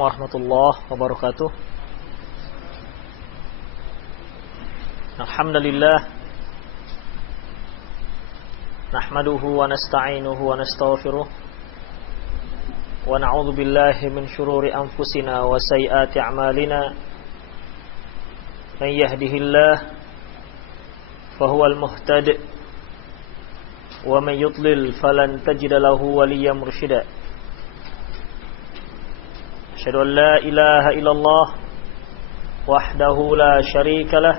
warahmatullahi wabarakatuh. Alhamdulillah, nahmaduhu wa nasta'inuhu wa nastaghfiruh wa na'udzu billahi min shururi anfusina wa sayyiati a'malina. Man yahdihillahu fahuwal muhtadi wa man yudlil falan tajida lahu waliyyan mursyida. Asyhadu an la ilaha illallah wahdahu la syarika lah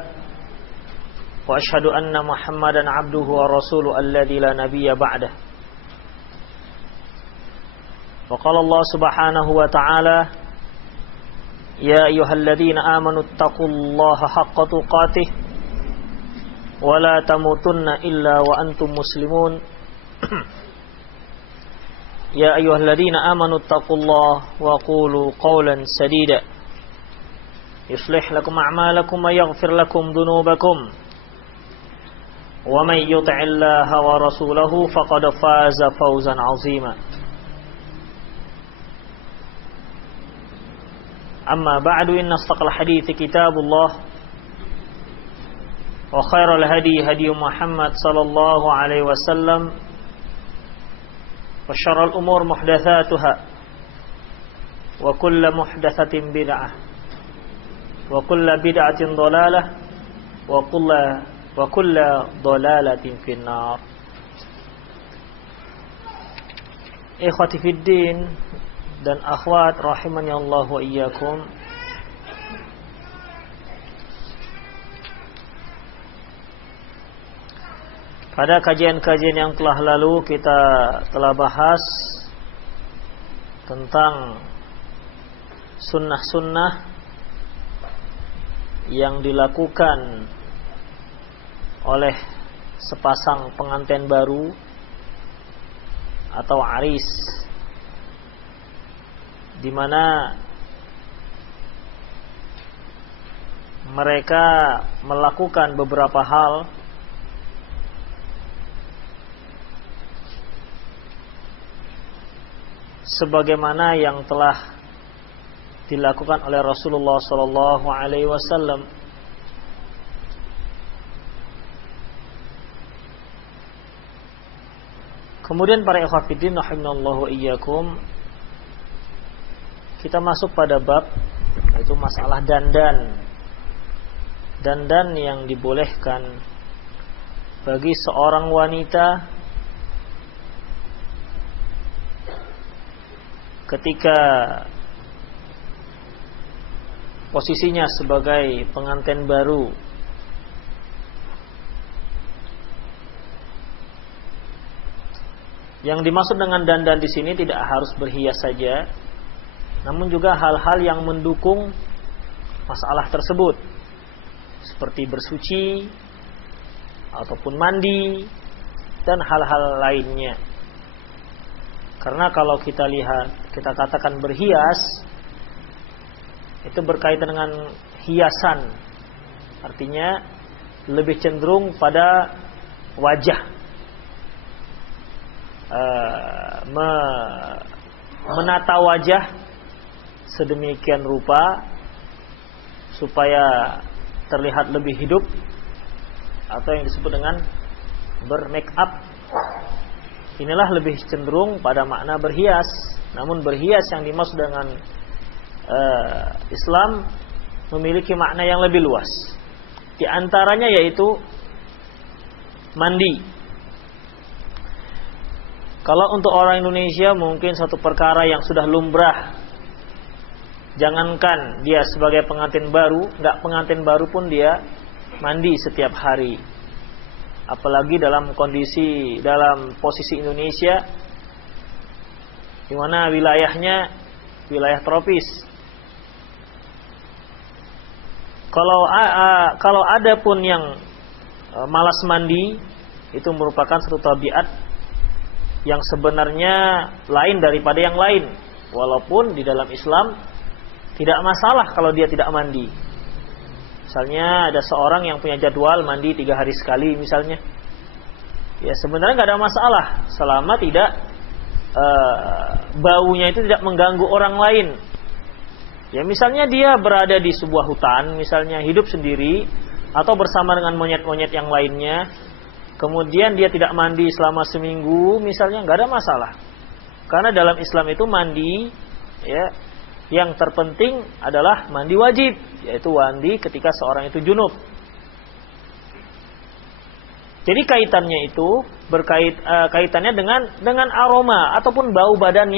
wa asyhadu anna Muhammadan abduhu wa rasuluhu alladzi la nabiyya ba'dah. Wa qala Allah subhanahu wa ta'ala, ya ayyuhalladzina amanu taqullaha haqqa tuqatih wa la tamutunna illa wa antum muslimun. Ya ayyuhalladzina amanu taqullaha wa qulu qawlan sadida yuslih lakum a'malakum wa yaghfir lakum dhunubakum wa may yuti'illaha wa rasulahu faqad faza fawzan 'azima. Amma ba'du, inna ashtaqal hadithi kitabullah wa khairal hadi hadi Muhammad sallallahu alaihi wasallam wa syarrul umur muhdatsatuha wa kullu muhdatsatin bid'ah wa kullu bid'atin dhalalah wa kullu dhalalatin finnar. Ikhwati fid din dan akhwat rahimani Allah wa iyyakum. Pada kajian-kajian yang telah lalu kita telah bahas tentang sunnah-sunnah yang dilakukan oleh sepasang pengantin baru atau aris, di mana mereka melakukan beberapa hal sebagaimana yang telah dilakukan oleh Rasulullah sallallahu alaihi wasallam. Kemudian para ikhwah fillah rahimanallahu wa iyyakum, kita masuk pada bab yaitu masalah dandan. Dandan yang dibolehkan bagi seorang wanita ketika posisinya sebagai pengantin baru. Yang dimaksud dengan dandan di sini tidak harus berhias saja, namun juga hal-hal yang mendukung masalah tersebut, seperti bersuci ataupun mandi dan hal-hal lainnya. Karena kalau kita lihat, kita katakan berhias, itu berkaitan dengan hiasan, artinya lebih cenderung pada wajah, menata wajah sedemikian rupa supaya terlihat lebih hidup, atau yang disebut dengan bermake up. Inilah lebih cenderung pada makna berhias. Namun berhias yang dimaksud dengan Islam memiliki makna yang lebih luas. Di antaranya yaitu mandi. Kalau untuk orang Indonesia mungkin satu perkara yang sudah lumrah. Jangankan dia sebagai pengantin baru, enggak pengantin baru pun dia mandi setiap hari. Apalagi dalam posisi Indonesia di mana wilayahnya wilayah tropis. Kalau ada pun yang malas mandi, itu merupakan satu tabiat yang sebenarnya lain daripada yang lain. Walaupun di dalam Islam tidak masalah kalau dia tidak mandi. Misalnya ada seorang yang punya jadwal mandi 3 hari sekali misalnya, ya sebenarnya nggak ada masalah selama tidak baunya itu tidak mengganggu orang lain. Ya misalnya dia berada di sebuah hutan, misalnya hidup sendiri atau bersama dengan monyet-monyet yang lainnya, kemudian dia tidak mandi selama seminggu, misalnya, nggak ada masalah. Karena dalam Islam itu mandi, ya, yang terpenting adalah mandi wajib, yaitu mandi ketika seorang itu junub. Jadi kaitannya itu kaitannya dengan aroma ataupun bau badan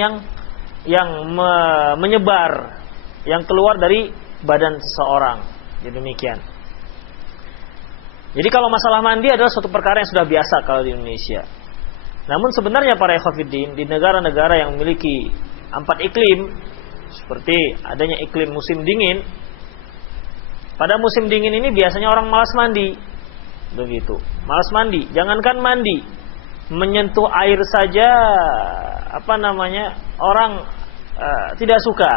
yang menyebar, yang keluar dari badan seseorang. Jadi demikian. Jadi kalau masalah mandi adalah suatu perkara yang sudah biasa kalau di Indonesia. Namun sebenarnya para ikhwatiddin, di negara-negara yang memiliki 4 iklim, seperti adanya iklim musim dingin, pada musim dingin ini biasanya orang malas mandi. Begitu. Malas mandi, jangankan mandi, menyentuh air saja orang tidak suka.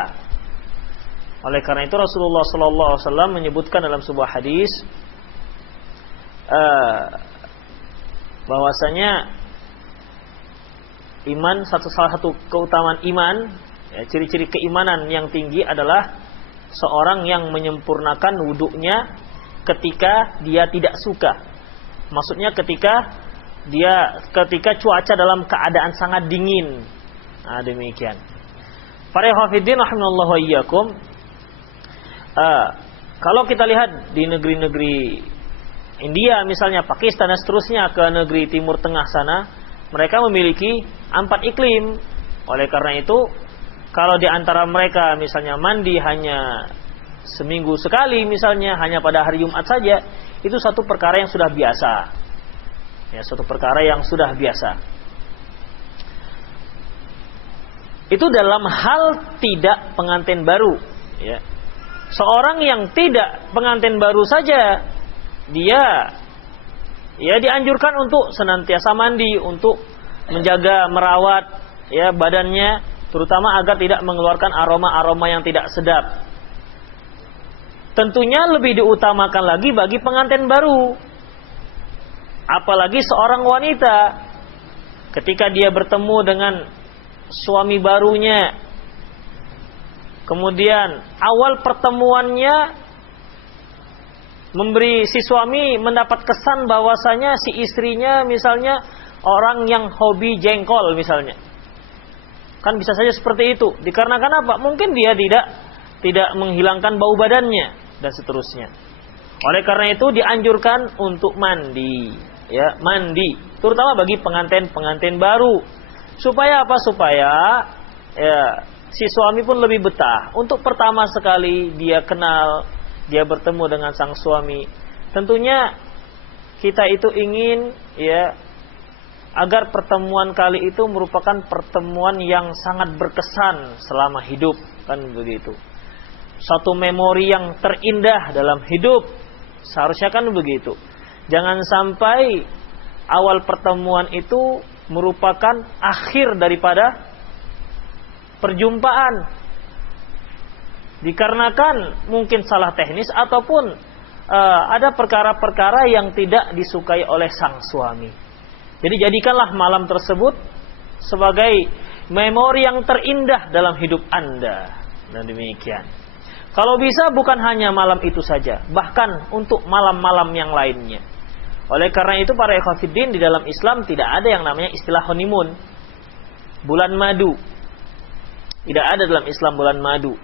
Oleh karena itu Rasulullah SAW menyebutkan dalam sebuah hadis bahwasanya iman, salah satu keutamaan iman, ya, ciri-ciri keimanan yang tinggi adalah seorang yang menyempurnakan wuduknya ketika dia tidak suka. Maksudnya ketika cuaca dalam keadaan sangat dingin. Nah, demikian. Para hafidin rahimallahu wa iyyakum, kalau kita lihat di negeri-negeri India misalnya, Pakistan dan seterusnya, ke negeri Timur Tengah sana, mereka memiliki 4 iklim. Oleh karena itu, kalau di antara mereka misalnya mandi hanya seminggu sekali, misalnya hanya pada hari Jumat saja, itu satu perkara yang sudah biasa. Ya, suatu perkara yang sudah biasa. Itu dalam hal tidak pengantin baru, ya. Seorang yang tidak pengantin baru saja, dia dianjurkan untuk senantiasa mandi, untuk menjaga, merawat, ya, badannya, terutama agar tidak mengeluarkan aroma-aroma yang tidak sedap. Tentunya lebih diutamakan lagi bagi pengantin baru, apalagi seorang wanita ketika dia bertemu dengan suami barunya, kemudian awal pertemuannya memberi si suami mendapat kesan bahwasanya si istrinya misalnya orang yang hobi jengkol misalnya. Kan bisa saja seperti itu. Dikarenakan apa? Mungkin dia tidak menghilangkan bau badannya dan seterusnya. Oleh karena itu dianjurkan untuk mandi, ya, mandi, terutama bagi pengantin baru. Supaya apa? Supaya ya, si suami pun lebih betah. Untuk pertama sekali dia kenal, dia bertemu dengan sang suami. Tentunya kita itu ingin, ya, agar pertemuan kali itu merupakan pertemuan yang sangat berkesan selama hidup, kan begitu. Satu memori yang terindah dalam hidup, seharusnya kan begitu. Jangan sampai awal pertemuan itu merupakan akhir daripada perjumpaan, dikarenakan mungkin salah teknis ataupun ada perkara-perkara yang tidak disukai oleh sang suami. Jadi jadikanlah malam tersebut sebagai memori yang terindah dalam hidup Anda. Dan demikian. Kalau bisa bukan hanya malam itu saja, bahkan untuk malam-malam yang lainnya. Oleh karena itu para ikhwatiddin, di dalam Islam tidak ada yang namanya istilah honeymoon, bulan madu. Tidak ada dalam Islam bulan madu.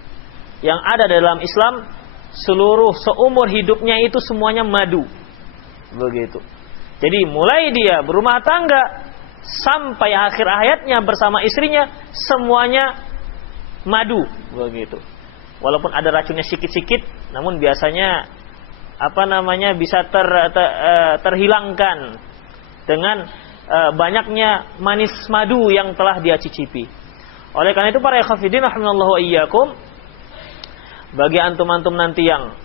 Yang ada dalam Islam, seluruh seumur hidupnya itu semuanya madu. Begitu. Jadi mulai dia berumah tangga sampai akhir hayatnya bersama istrinya, semuanya madu. Begitu. Walaupun ada racunnya sikit-sikit, namun biasanya bisa terhilangkan dengan banyaknya manis madu yang telah dia cicipi. Oleh karena itu para ikhwatiddin rahimallahu wa iyyakum, bagi antum-antum nanti yang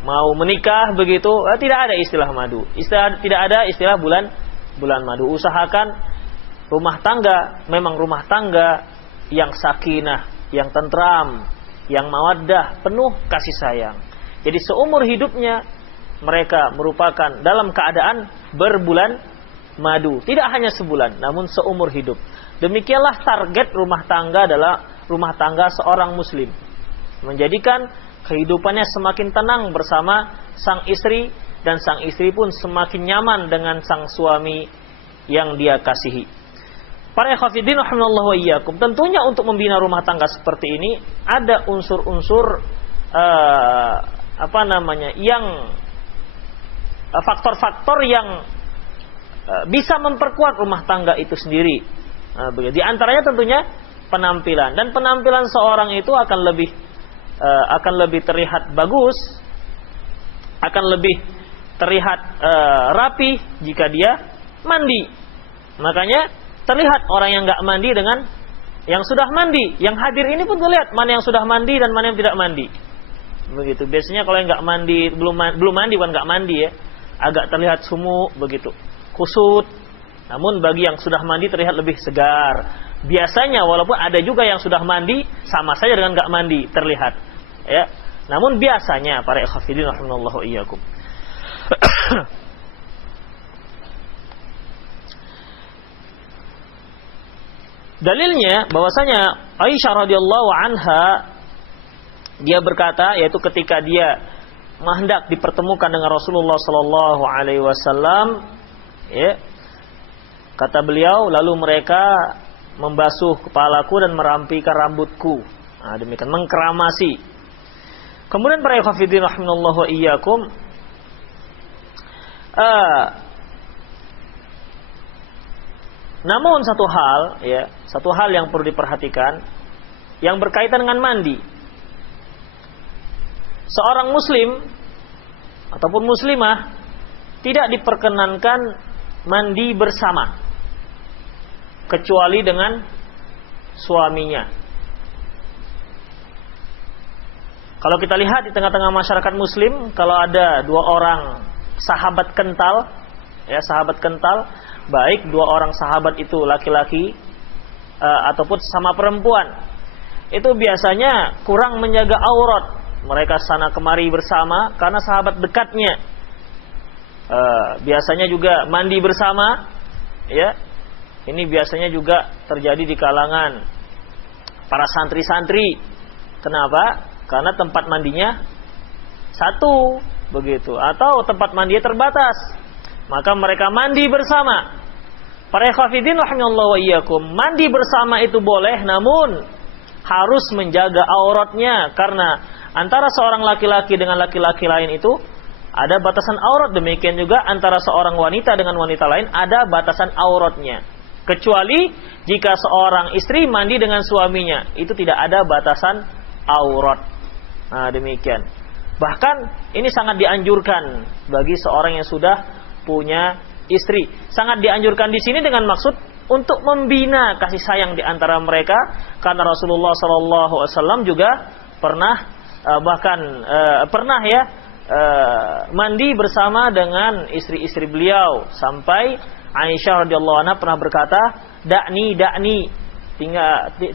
mau menikah begitu, tidak ada istilah madu. Tidak ada istilah bulan madu. Usahakan rumah tangga memang rumah tangga yang sakinah, yang tentram, yang mawaddah, penuh kasih sayang. Jadi seumur hidupnya mereka merupakan dalam keadaan berbulan madu. Tidak hanya sebulan, namun seumur hidup. Demikianlah target rumah tangga adalah rumah tangga seorang muslim. menjadikan kehidupannya semakin tenang bersama sang istri, dan sang istri pun semakin nyaman dengan sang suami yang dia kasihi. Para ikhwatiddin rahimallahu wa iyyakum, tentunya untuk membina rumah tangga seperti ini ada unsur-unsur yang faktor-faktor yang bisa memperkuat rumah tangga itu sendiri. Di antaranya tentunya penampilan, dan penampilan seorang itu akan lebih terlihat bagus, akan lebih terlihat rapi jika dia mandi. Makanya terlihat orang yang nggak mandi dengan yang sudah mandi. Yang hadir ini pun terlihat mana yang sudah mandi dan mana yang tidak mandi. Begitu. Biasanya kalau yang nggak mandi, belum mandi, bukan nggak mandi ya, agak terlihat sumuk begitu, kusut. Namun bagi yang sudah mandi terlihat lebih segar. Biasanya walaupun ada juga yang sudah mandi sama saja dengan nggak mandi terlihat. Ya. Namun biasanya para ikhwatiddin rahimallahu iyyakum. Dalilnya bahwasanya Aisyah radhiyallahu anha dia berkata, yaitu ketika dia hendak dipertemukan dengan Rasulullah sallallahu alaihi wasallam, ya, kata beliau, lalu mereka membasuh kepalaku dan merampikan rambutku. Nah, demikian mengkeramasi. Kemudian para ikhwatiddin rahimallahu iyyakum, namun satu hal yang perlu diperhatikan yang berkaitan dengan mandi. Seorang muslim ataupun muslimah tidak diperkenankan mandi bersama kecuali dengan suaminya. Kalau kita lihat di tengah-tengah masyarakat muslim, kalau ada dua orang sahabat kental, baik dua orang sahabat itu laki-laki ataupun sama perempuan, itu biasanya kurang menjaga aurat. Mereka sana kemari bersama karena sahabat dekatnya. Biasanya juga mandi bersama, ya. Ini biasanya juga terjadi di kalangan para santri-santri. Kenapa? Karena tempat mandinya satu, begitu, atau tempat mandinya terbatas. Maka mereka mandi bersama. Para ikhwatiddin rahimallahu wa iyyakum, mandi bersama itu boleh, namun harus menjaga auratnya, karena antara seorang laki-laki dengan laki-laki lain itu ada batasan aurat. Demikian juga antara seorang wanita dengan wanita lain ada batasan auratnya. Kecuali jika seorang istri mandi dengan suaminya, itu tidak ada batasan aurat. Nah, demikian. Bahkan ini sangat dianjurkan bagi seorang yang sudah punya istri. Sangat dianjurkan di sini dengan maksud untuk membina kasih sayang di antara mereka, karena Rasulullah SAW juga pernah mandi bersama dengan istri-istri beliau, sampai Aisyah radhiyallahu anha pernah berkata, "Da'ni,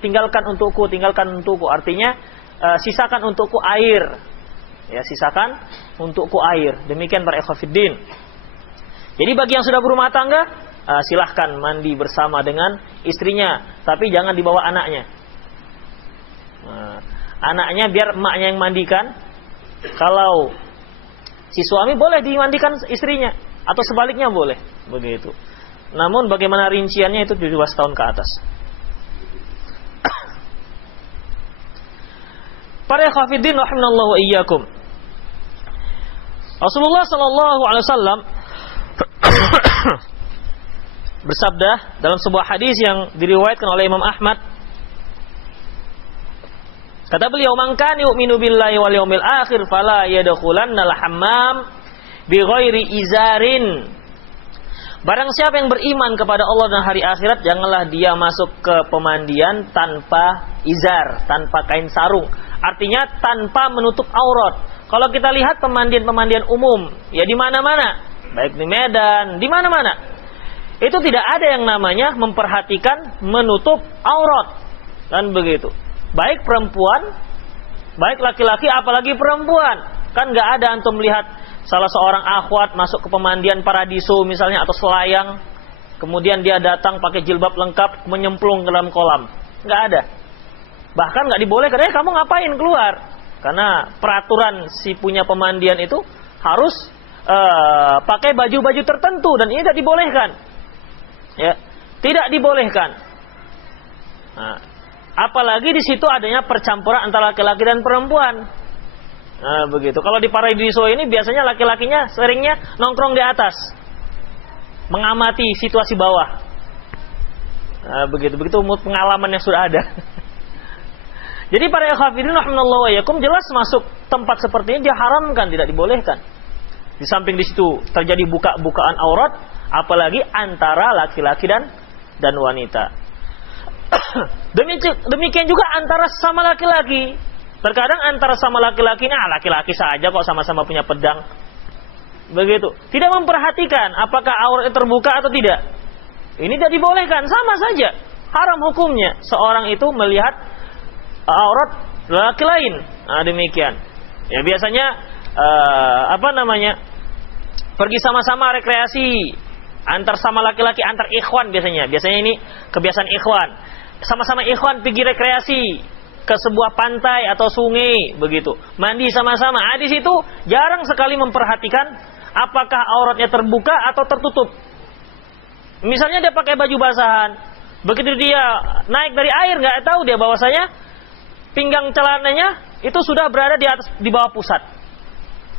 tinggalkan untukku, artinya sisakan untukku air. Ya, sisakan untukku air. Demikian para ikhwatiddin. Jadi bagi yang sudah berumah tangga, silahkan mandi bersama dengan istrinya, tapi jangan dibawa anaknya. Anaknya biar emaknya yang mandikan. Kalau si suami boleh dimandikan istrinya, atau sebaliknya boleh, begitu. Namun bagaimana rinciannya itu 17 tahun ke atas. Para ikhwatiddin rahimallahu wa iyyakum. Rasulullah sallallahu alaihi wasallam bersabda dalam sebuah hadis yang diriwayatkan oleh Imam Ahmad. Kata beliau, "Man kana yu'minu billahi wal yawmil akhir fala yadkhulannal hammam bighairi izarin." Barang siapa yang beriman kepada Allah dan hari akhirat, janganlah dia masuk ke pemandian tanpa izar, tanpa kain sarung. Artinya tanpa menutup aurat. Kalau kita lihat pemandian-pemandian umum, ya di mana-mana, baik di Medan, di mana-mana, itu tidak ada yang namanya memperhatikan menutup aurat, kan begitu. Baik perempuan, baik laki-laki, apalagi perempuan. Kan nggak ada antum melihat salah seorang akhwat masuk ke pemandian Paradiso misalnya, atau Selayang, kemudian dia datang pakai jilbab lengkap menyemplung ke dalam kolam. Nggak ada. Bahkan nggak dibolehkan, kamu ngapain keluar? Karena peraturan si punya pemandian itu harus pakai baju-baju tertentu dan ini tidak dibolehkan. Ya, tidak dibolehkan. Nah, apalagi di situ adanya percampuran antara laki-laki dan perempuan. Nah, begitu. Kalau di paradiso ini biasanya laki-lakinya seringnya nongkrong di atas, mengamati situasi bawah. Nah, begitu pengalaman yang sudah ada. Jadi para ikhwatiddin rahimallahu wa iyyakum, jelas masuk tempat seperti ini diharamkan, tidak dibolehkan. Di samping di situ terjadi buka-bukaan aurat, apalagi antara laki-laki dan wanita. Demikian juga antara sama laki-laki. Terkadang antara sama laki-laki, laki-laki saja kok sama-sama punya pedang. Begitu. Tidak memperhatikan apakah auratnya terbuka atau tidak. Ini tidak dibolehkan, sama saja. Haram hukumnya seorang itu melihat aurat laki lain. Nah, demikian. Ya biasanya pergi sama-sama rekreasi antar sama laki-laki, antar ikhwan biasanya. Biasanya ini kebiasaan ikhwan. Sama-sama ikhwan pergi rekreasi ke sebuah pantai atau sungai begitu. Mandi sama-sama. Nah, di situ jarang sekali memperhatikan apakah auratnya terbuka atau tertutup. Misalnya dia pakai baju basahan. Begitu dia naik dari air, nggak tahu dia bahwasanya pinggang celananya itu sudah berada di bawah pusat.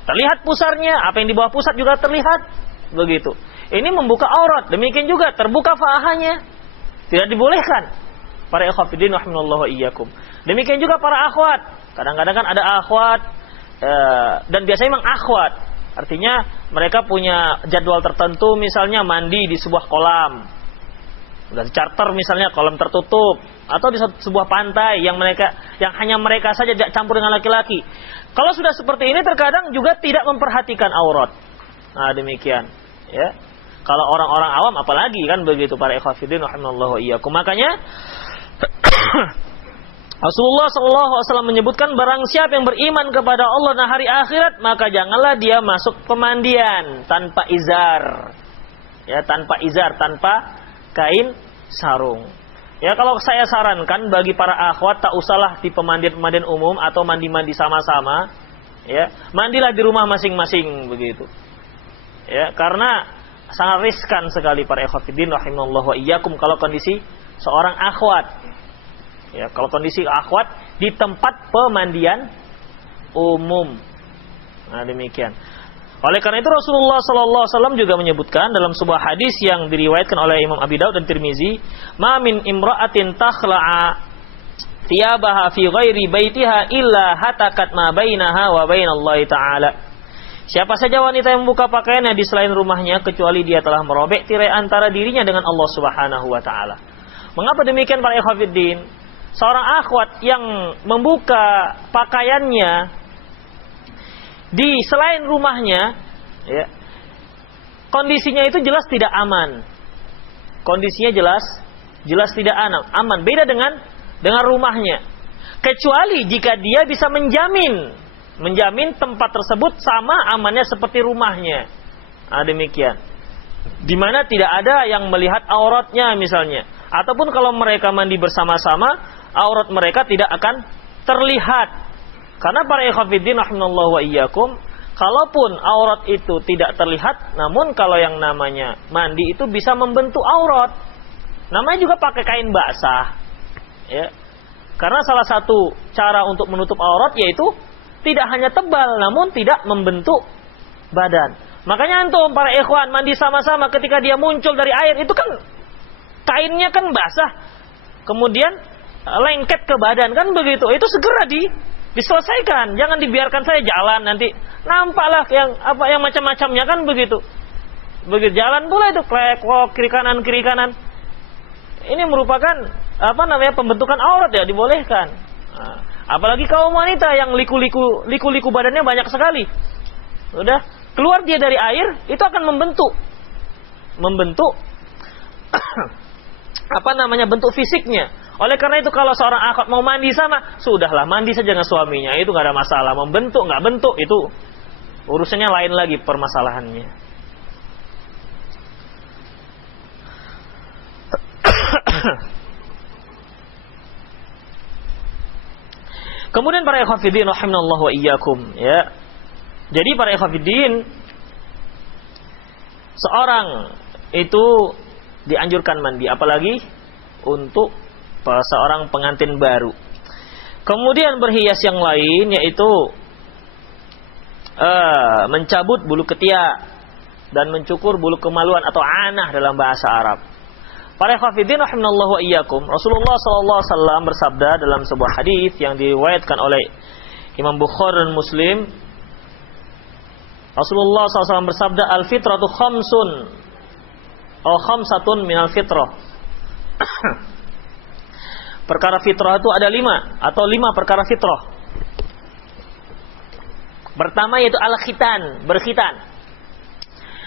Terlihat pusarnya, apa yang di bawah pusat juga terlihat. Begitu. Ini membuka aurat. Demikian juga terbuka faahanya. Tidak dibolehkan. Para ikhwatiddin rahimallahu wa iyyakum. Demikian juga para akhwat. Kadang-kadang kan ada akhwat dan biasanya memang akhwat. Artinya mereka punya jadwal tertentu, misalnya mandi di sebuah kolam. Dan charter misalnya kolam tertutup atau di sebuah pantai yang hanya mereka saja, tidak campur dengan laki-laki. Kalau sudah seperti ini terkadang juga tidak memperhatikan aurat. Nah, demikian, ya. Kalau orang-orang awam apalagi kan begitu para ikhwatiddin rahimallahu wa iyyakum. Makanya Rasulullah SAW menyebutkan barang siapa yang beriman kepada Allah dan hari akhirat, maka janganlah dia masuk pemandian tanpa izar. Ya, tanpa izar, tanpa kain sarung. Ya, kalau saya sarankan bagi para akhwat, tak usahlah di pemandian-pemandian umum atau mandi-mandi sama-sama. Ya, mandilah di rumah masing-masing begitu. Ya, karena sangat riskan sekali para ikhwatiddin rahimallahu wa iyyakum kalau kondisi seorang akhwat. Ya, kalau kondisi akhwat di tempat pemandian umum. Nah, demikian. Oleh karena itu Rasulullah SAW juga menyebutkan dalam sebuah hadis yang diriwayatkan oleh Imam Abi Daud dan Tirmizi, "Ma min imra'atin takhla'a thiyabaha fi ghairi baitiha illa hatakat ma bainaha wa bainallahi ta'ala." Siapa saja wanita yang membuka pakaiannya di selain rumahnya kecuali dia telah merobek tirai antara dirinya dengan Allah Subhanahu wa taala. Mengapa demikian para ikhwatiddin? Seorang akhwat yang membuka pakaiannya di selain rumahnya, ya, kondisinya itu jelas tidak aman. Kondisinya jelas tidak aman. Beda dengan rumahnya. Kecuali jika dia bisa menjamin tempat tersebut sama amannya seperti rumahnya. Nah, demikian. Di mana tidak ada yang melihat auratnya misalnya. Ataupun kalau mereka mandi bersama-sama, aurat mereka tidak akan terlihat. Karena para ikhwatiddin rahimallahu wa iyyakum, kalaupun aurat itu tidak terlihat, namun kalau yang namanya mandi itu bisa membentuk aurat. Namanya juga pakai kain basah. Ya. Karena salah satu cara untuk menutup aurat yaitu tidak hanya tebal, namun tidak membentuk badan. Makanya antum para ikhwan mandi sama-sama, ketika dia muncul dari air itu kan kainnya kan basah, kemudian lengket ke badan kan begitu. Itu segera diselesaikan, jangan dibiarkan saya jalan nanti nampaklah yang macam-macamnya kan begitu. Begitu jalan pula itu klek-klok kiri kanan. Ini merupakan pembentukan aurat, ya dibolehkan. Nah, apalagi kaum wanita yang liku-liku badannya banyak sekali. Udah keluar dia dari air itu akan membentuk bentuk fisiknya. Oleh karena itu kalau seorang akhwat mau mandi sama, sudahlah mandi saja dengan suaminya, itu nggak ada masalah. Membentuk nggak bentuk itu urusannya lain lagi permasalahannya. Kemudian para ikhwatiddin rahimanallahu wa iyyakum, ya. Jadi para ikhwatiddin, seorang itu dianjurkan mandi, apalagi untuk seorang pengantin baru. Kemudian berhias yang lain, yaitu mencabut bulu ketiak dan mencukur bulu kemaluan atau anah dalam bahasa Arab. Para ikhwatiddin rahimanallahu wa iyyakum, Rasulullah sallallahu alaihi wasallam bersabda dalam sebuah hadis yang diriwayatkan oleh Imam Bukhari dan Muslim. Rasulullah SAW bersabda, al-fitratu khamsun atau khamsatun minal fitrah. Perkara fitrah itu ada 5 atau 5 perkara fitrah. Pertama yaitu al-khitan, berkhitan.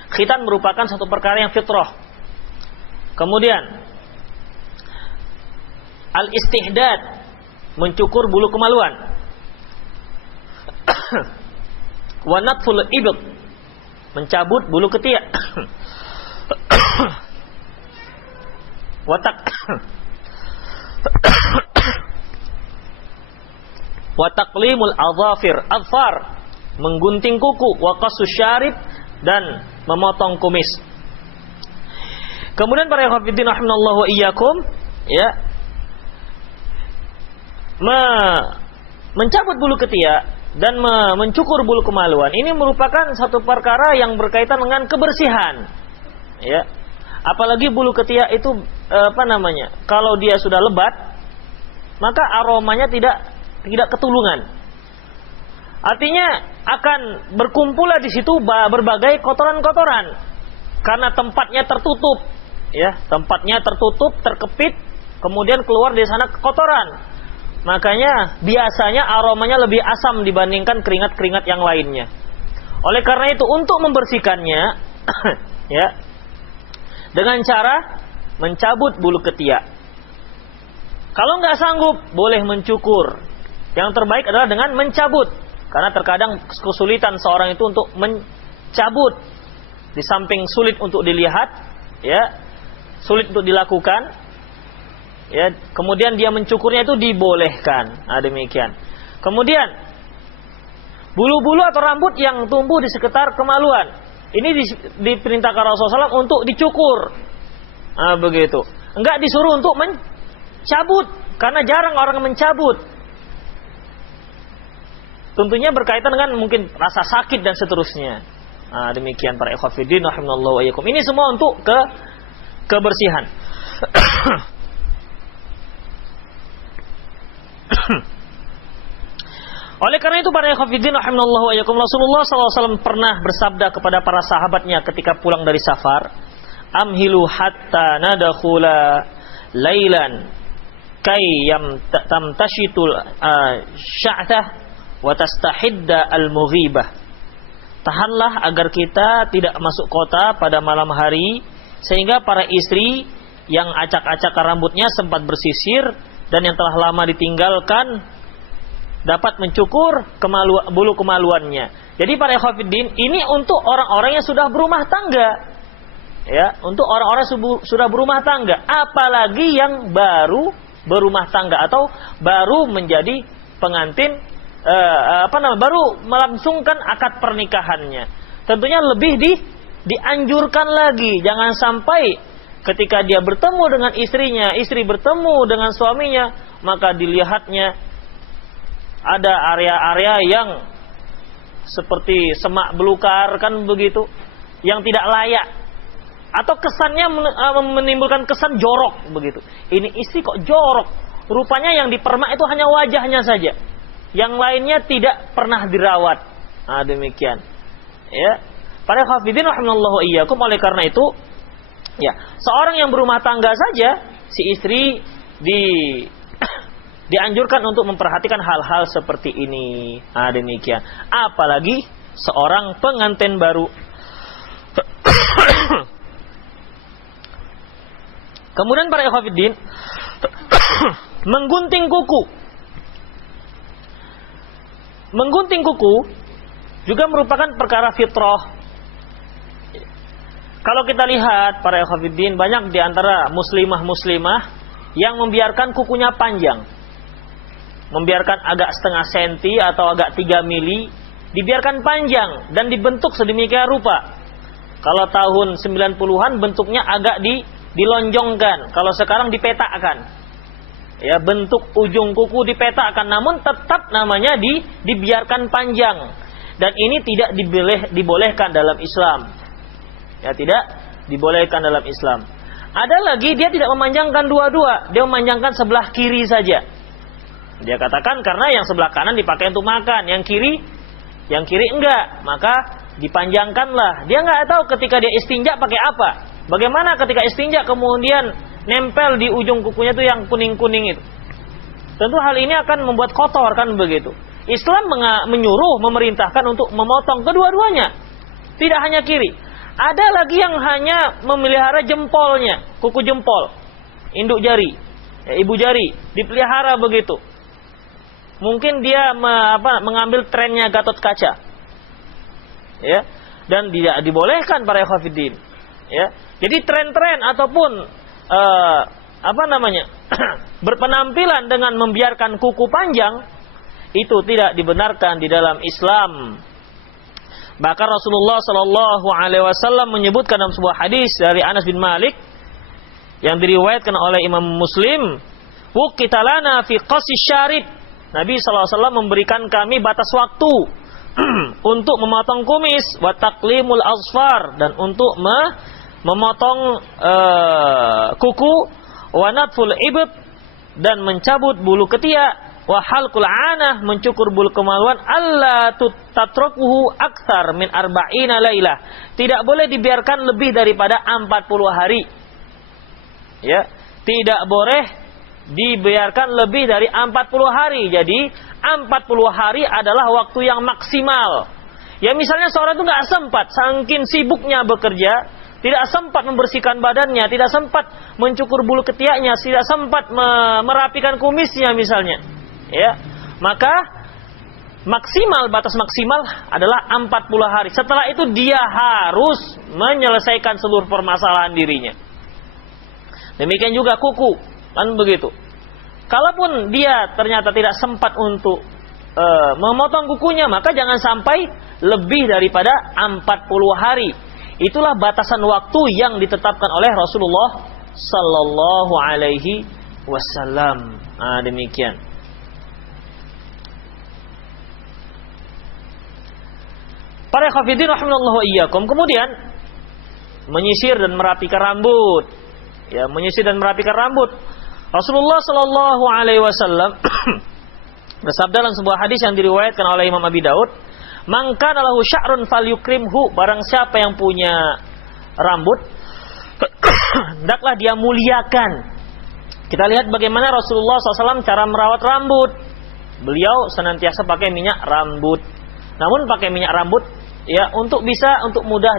Khitan merupakan satu perkara yang fitrah. Kemudian al-istihdad, mencukur bulu kemaluan. Wa natful ibd, mencabut bulu ketiak. Wa taqlimul adfar, menggunting kuku. Wa qassus syarib, dan memotong kumis. Kemudian para ikhwatiddin rahimanallahu wa iyyakum, ya, mencabut bulu ketiak dan mencukur bulu kemaluan ini merupakan satu perkara yang berkaitan dengan kebersihan, ya. Apalagi bulu ketiak itu kalau dia sudah lebat, maka aromanya tidak ketulungan. Artinya akan berkumpullah di situ berbagai kotoran-kotoran karena tempatnya tertutup, ya, tempatnya tertutup, terkepit, kemudian keluar dari sana kotoran. Makanya biasanya aromanya lebih asam dibandingkan keringat-keringat yang lainnya. Oleh karena itu untuk membersihkannya ya, dengan cara mencabut bulu ketiak. Kalau nggak sanggup, boleh mencukur. Yang terbaik adalah dengan mencabut, karena terkadang kesulitan seorang itu untuk mencabut. Di samping sulit untuk dilihat, ya, sulit untuk dilakukan. Ya, kemudian dia mencukurnya itu dibolehkan. Nah, demikian. Kemudian bulu-bulu atau rambut yang tumbuh di sekitar kemaluan, ini diperintahkan Rasulullah SAW untuk dicukur. Nah, begitu. Enggak disuruh untuk mencabut, karena jarang orang mencabut. Tentunya berkaitan dengan mungkin rasa sakit dan seterusnya. Nah, demikian para ikhwatiddin rahimanallahu wa iyyakum. Ini semua untuk kebersihan. Oleh karena itu para ikhwatiddin rahimanallahu wa iyyakum, Rasulullah SAW pernah bersabda kepada para sahabatnya ketika pulang dari safar, amhilu hatta nadakhula lailan kayyam tamtashitul sya'tah wa tastahidda al-mughibah. Tahanlah agar kita tidak masuk kota pada malam hari, sehingga para istri yang acak-acak rambutnya sempat bersisir dan yang telah lama ditinggalkan dapat mencukur bulu kemaluannya. Jadi para ikhwatiddin, ini untuk orang-orang yang sudah berumah tangga, ya, untuk orang-orang sudah berumah tangga, apalagi yang baru berumah tangga atau baru menjadi pengantin, baru melangsungkan akad pernikahannya. Tentunya lebih dianjurkan lagi, jangan sampai ketika dia bertemu dengan istrinya, istri bertemu dengan suaminya, maka dilihatnya ada area-area yang seperti semak belukar, kan begitu, yang tidak layak, atau kesannya menimbulkan kesan jorok begitu. Ini istri kok jorok, rupanya yang dipermak itu hanya wajahnya saja, yang lainnya tidak pernah dirawat. Nah, demikian, ya. Para hafidhin rahimallahu iyyakum, oleh karena itu, ya, seorang yang berumah tangga saja, si istri dianjurkan untuk memperhatikan hal-hal seperti ini. Nah, demikian. Apalagi seorang pengantin baru. Kemudian para ikhwatiddin, menggunting kuku. Menggunting kuku juga merupakan perkara fitrah. Kalau kita lihat para ikhwatiddin, banyak di antara muslimah-muslimah yang membiarkan kukunya panjang. membiarkan agak setengah senti atau agak 3 mili, dibiarkan panjang dan dibentuk sedemikian rupa. Kalau tahun 90-an bentuknya agak dilonjongkan, kalau sekarang dipetakkan. Ya, bentuk ujung kuku dipetakkan, namun tetap namanya dibiarkan panjang. Dan ini tidak dibolehkan dalam Islam. Ya, tidak dibolehkan dalam Islam. Ada lagi dia tidak memanjangkan dua-dua, dia memanjangkan sebelah kiri saja. Dia katakan karena yang sebelah kanan dipakai untuk makan, yang kiri enggak, maka dipanjangkanlah. Dia enggak tahu ketika dia istinja pakai apa. Bagaimana ketika istinja kemudian nempel di ujung kukunya itu yang kuning-kuning itu. Tentu hal ini akan membuat kotor kan begitu. Islam menyuruh, memerintahkan untuk memotong kedua-duanya. Tidak hanya kiri. Ada lagi yang hanya memelihara jempolnya, kuku jempol, induk jari, ibu jari, dipelihara begitu. Mungkin dia mengambil trennya Gatot Kaca, ya, dan tidak dibolehkan para ikhwatiddin, ya. Jadi tren-tren ataupun berpenampilan dengan membiarkan kuku panjang itu tidak dibenarkan di dalam Islam. Bahkan Rasulullah Shallallahu Alaihi Wasallam menyebutkan dalam sebuah hadis dari Anas bin Malik yang diriwayatkan oleh Imam Muslim, "Wuqita lana fi qasis syarib." Nabi SAW memberikan kami batas waktu untuk memotong kumis, wa taqlimul azfar, dan untuk memotong kuku, wa natful ibd, dan mencabut bulu ketiak, wa halqul anah, mencukur bulu kemaluan, alla tatrukuhu aktsar min arba'ina lailah. Tidak boleh dibiarkan lebih daripada 40 hari. Ya, tidak boleh dibiarkan lebih dari 40 hari. Jadi 40 hari adalah waktu yang maksimal. Ya, misalnya seorang itu nggak sempat, saking sibuknya bekerja, tidak sempat membersihkan badannya, tidak sempat mencukur bulu ketiaknya, tidak sempat merapikan kumisnya misalnya, ya, maka batas maksimal adalah 40 hari. Setelah itu dia harus menyelesaikan seluruh permasalahan dirinya. Demikian juga kuku, kan begitu. Kalaupun dia ternyata tidak sempat untuk memotong kukunya, maka jangan sampai lebih daripada 40 hari. Itulah batasan waktu yang ditetapkan oleh Rasulullah Sallallahu Alaihi Wasallam. Demikian. Para khafidin rahimallahu wa iyyakum. Kemudian menyisir dan merapikan rambut. Ya, menyisir dan merapikan rambut. Rasulullah Sallallahu Alaihi Wasallam bersabda dalam sebuah hadis yang diriwayatkan oleh Imam Abi Daud, "Man kana lahu sya'run falyukrimhu." Barang siapa yang punya rambut, hendaklah dia muliakan. Kita lihat bagaimana Rasulullah SAW cara merawat rambut. Beliau senantiasa pakai minyak rambut. Namun pakai minyak rambut ya untuk mudah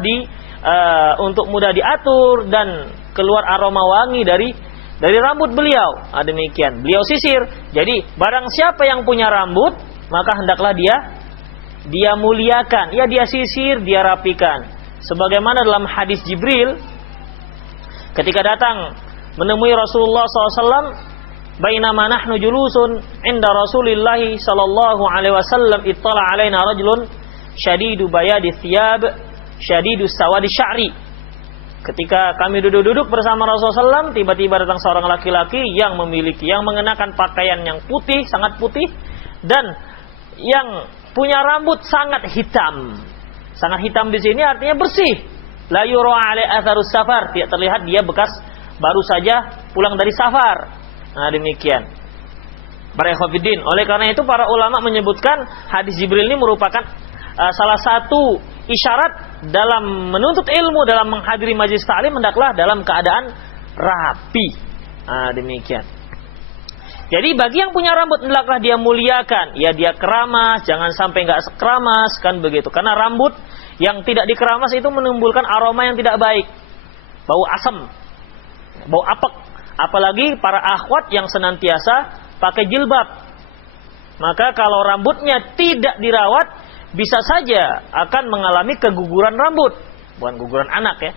diatur dan keluar aroma wangi dari rambut beliau. Demikian. Beliau sisir. Jadi barang siapa yang punya rambut, maka hendaklah dia muliakan. Ya, dia sisir, dia rapikan. Sebagaimana dalam hadis Jibril ketika datang menemui Rasulullah SAW, bainama nahnu julusun inda Rasulillahi sallallahu alaihi wasallam ittala alaina rajulun syadidu bayadi thiyab syadidu sawadi sya'ri. Ketika kami duduk-duduk bersama Rasulullah SAW, tiba-tiba datang seorang laki-laki yang mengenakan pakaian yang putih, sangat putih, dan yang punya rambut sangat hitam. Sangat hitam di sini artinya bersih. La yura alai atharus safar, tidak terlihat dia bekas baru saja pulang dari safar. Demikian. Para ikhwatiddin, oleh karena itu para ulama menyebutkan hadis Jibril ini merupakan salah satu isyarat dalam menuntut ilmu, dalam menghadiri majlis ta'lim, hendaklah dalam keadaan rapi. Demikian. Jadi bagi yang punya rambut, hendaklah dia muliakan. Ya, dia keramas, jangan sampai nggak keramas, kan begitu. Karena rambut yang tidak dikeramas itu menimbulkan aroma yang tidak baik, bau asam, bau apek. Apalagi para akhwat yang senantiasa pakai jilbab. Maka kalau rambutnya tidak dirawat, bisa saja akan mengalami keguguran rambut. Bukan guguran anak ya.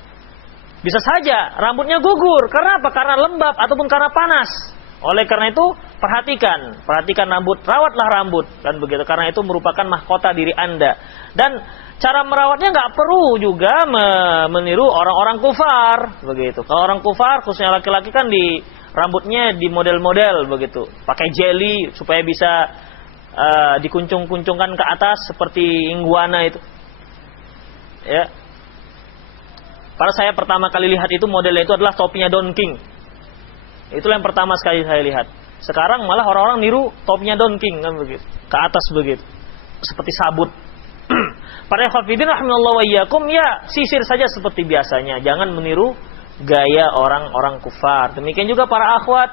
Bisa saja rambutnya gugur. Karena apa? Karena lembab ataupun karena panas. Oleh karena itu, perhatikan rambut, rawatlah rambut, kan begitu. Karena itu merupakan mahkota diri Anda. Dan cara merawatnya nggak perlu juga meniru orang-orang kufar, begitu. Kalau orang kufar, khususnya laki-laki kan di rambutnya di model-model begitu, pakai jelly supaya bisa dikuncung-kuncungkan ke atas seperti iguana itu. Ya. Pada saya pertama kali lihat itu modelnya itu adalah topinya Don King. Itulah yang pertama sekali saya lihat. Sekarang malah orang-orang niru topinya Don King kan begitu, ke atas begitu, seperti sabut. Para ikhwatiddin rahimallahu wa iyyakum, ya sisir saja seperti biasanya, jangan meniru gaya orang-orang kufar. Demikian juga para akhwat,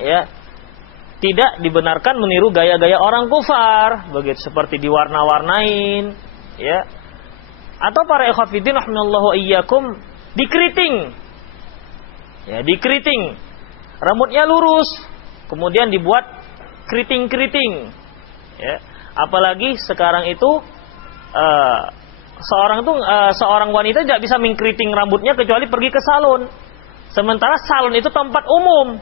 ya, tidak dibenarkan meniru gaya-gaya orang kufar, begitu seperti diwarna-warnain, ya. Atau para ikhwatiddin rahimallahu wa iyyakum, dikeriting. Ya, dikeriting. Rambutnya lurus, kemudian dibuat keriting-keriting. Ya. Apalagi sekarang itu seorang wanita tidak bisa mengkeriting rambutnya kecuali pergi ke salon. Sementara salon itu tempat umum.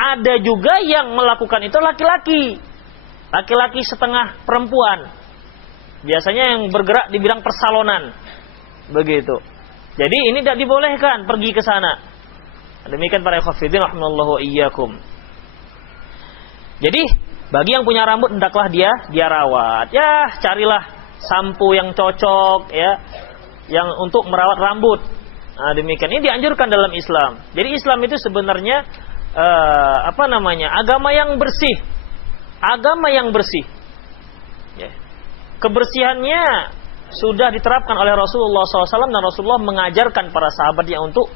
Ada juga yang melakukan itu laki-laki. Laki-laki setengah perempuan. Biasanya yang bergerak di bidang persalonan. Begitu. Jadi ini tidak dibolehkan pergi ke sana. Demikian para ikhwatiddin rahimallahu iyyakum. Jadi bagi yang punya rambut hendaklah dia rawat. Ya, carilah sampo yang cocok, ya, yang untuk merawat rambut. Nah, demikian ini dianjurkan dalam Islam. Jadi Islam itu sebenarnya agama yang bersih. Agama yang bersih. Ya. Kebersihannya sudah diterapkan oleh Rasulullah SAW dan Rasulullah mengajarkan para sahabatnya untuk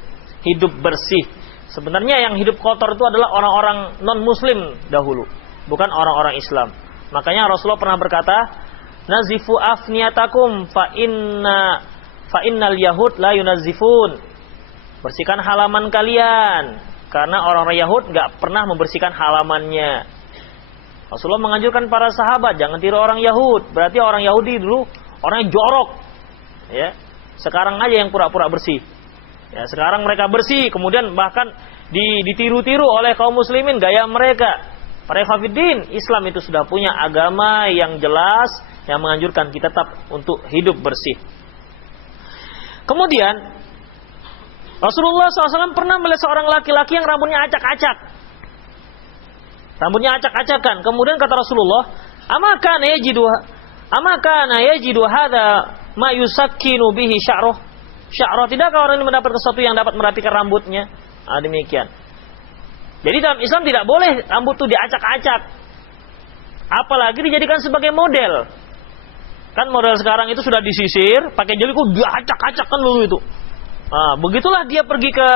hidup bersih. Sebenarnya yang hidup kotor itu adalah orang-orang non-muslim dahulu, bukan orang-orang Islam. Makanya Rasulullah pernah berkata, "Nazifu afniyatakum fa innal yahud la yunazifun." Bersihkan halaman kalian, karena orang-orang Yahud enggak pernah membersihkan halamannya. Rasulullah menganjurkan para sahabat jangan tiru orang Yahud. Berarti orang Yahudi dulu orang yang jorok. Ya. Sekarang aja yang pura-pura bersih. Ya, sekarang mereka bersih, kemudian bahkan ditiru-tiru oleh kaum muslimin gaya mereka. Para ikhwatiddin, Islam itu sudah punya agama yang jelas yang menganjurkan kita tetap untuk hidup bersih. Kemudian Rasulullah SAW pernah melihat seorang laki-laki yang rambutnya acak-acak. Rambutnya acak-acakan. Kemudian kata Rasulullah, "Amakana yajidu hadza ma yusakkinu bihi sya'ruh?" Sya'rah, tidakkah orang ini mendapat sesuatu yang dapat merapikan rambutnya? Nah, demikian. Jadi dalam Islam tidak boleh rambut itu diacak-acak. Apalagi dijadikan sebagai model. Kan model sekarang itu sudah disisir, pakai jeli kok diacak-acak kan begitu. Nah, begitulah dia pergi ke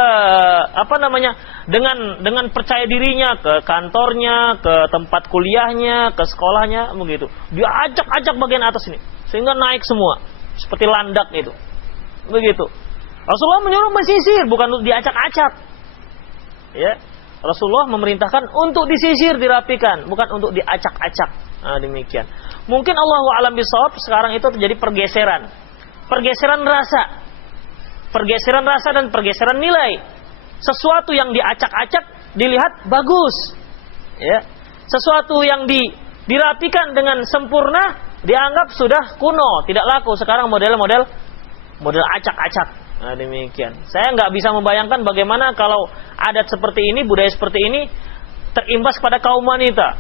dengan percaya dirinya ke kantornya, ke tempat kuliahnya, ke sekolahnya begitu. Dia acak-acak bagian atas ini sehingga naik semua seperti landak itu. Begitu. Rasulullah menyuruh mensisir, bukan untuk diacak-acak. Ya. Rasulullah memerintahkan untuk disisir, dirapikan, bukan untuk diacak-acak. Nah, demikian. Mungkin Allahu a'lam bishawab sekarang itu terjadi pergeseran. Pergeseran rasa. Pergeseran rasa dan pergeseran nilai. Sesuatu yang diacak-acak dilihat bagus. Ya. Sesuatu yang dirapikan dengan sempurna dianggap sudah kuno, tidak laku. Sekarang model acak-acak. Nah, demikian. Saya nggak bisa membayangkan bagaimana kalau adat seperti ini, budaya seperti ini terimbas pada kaum wanita.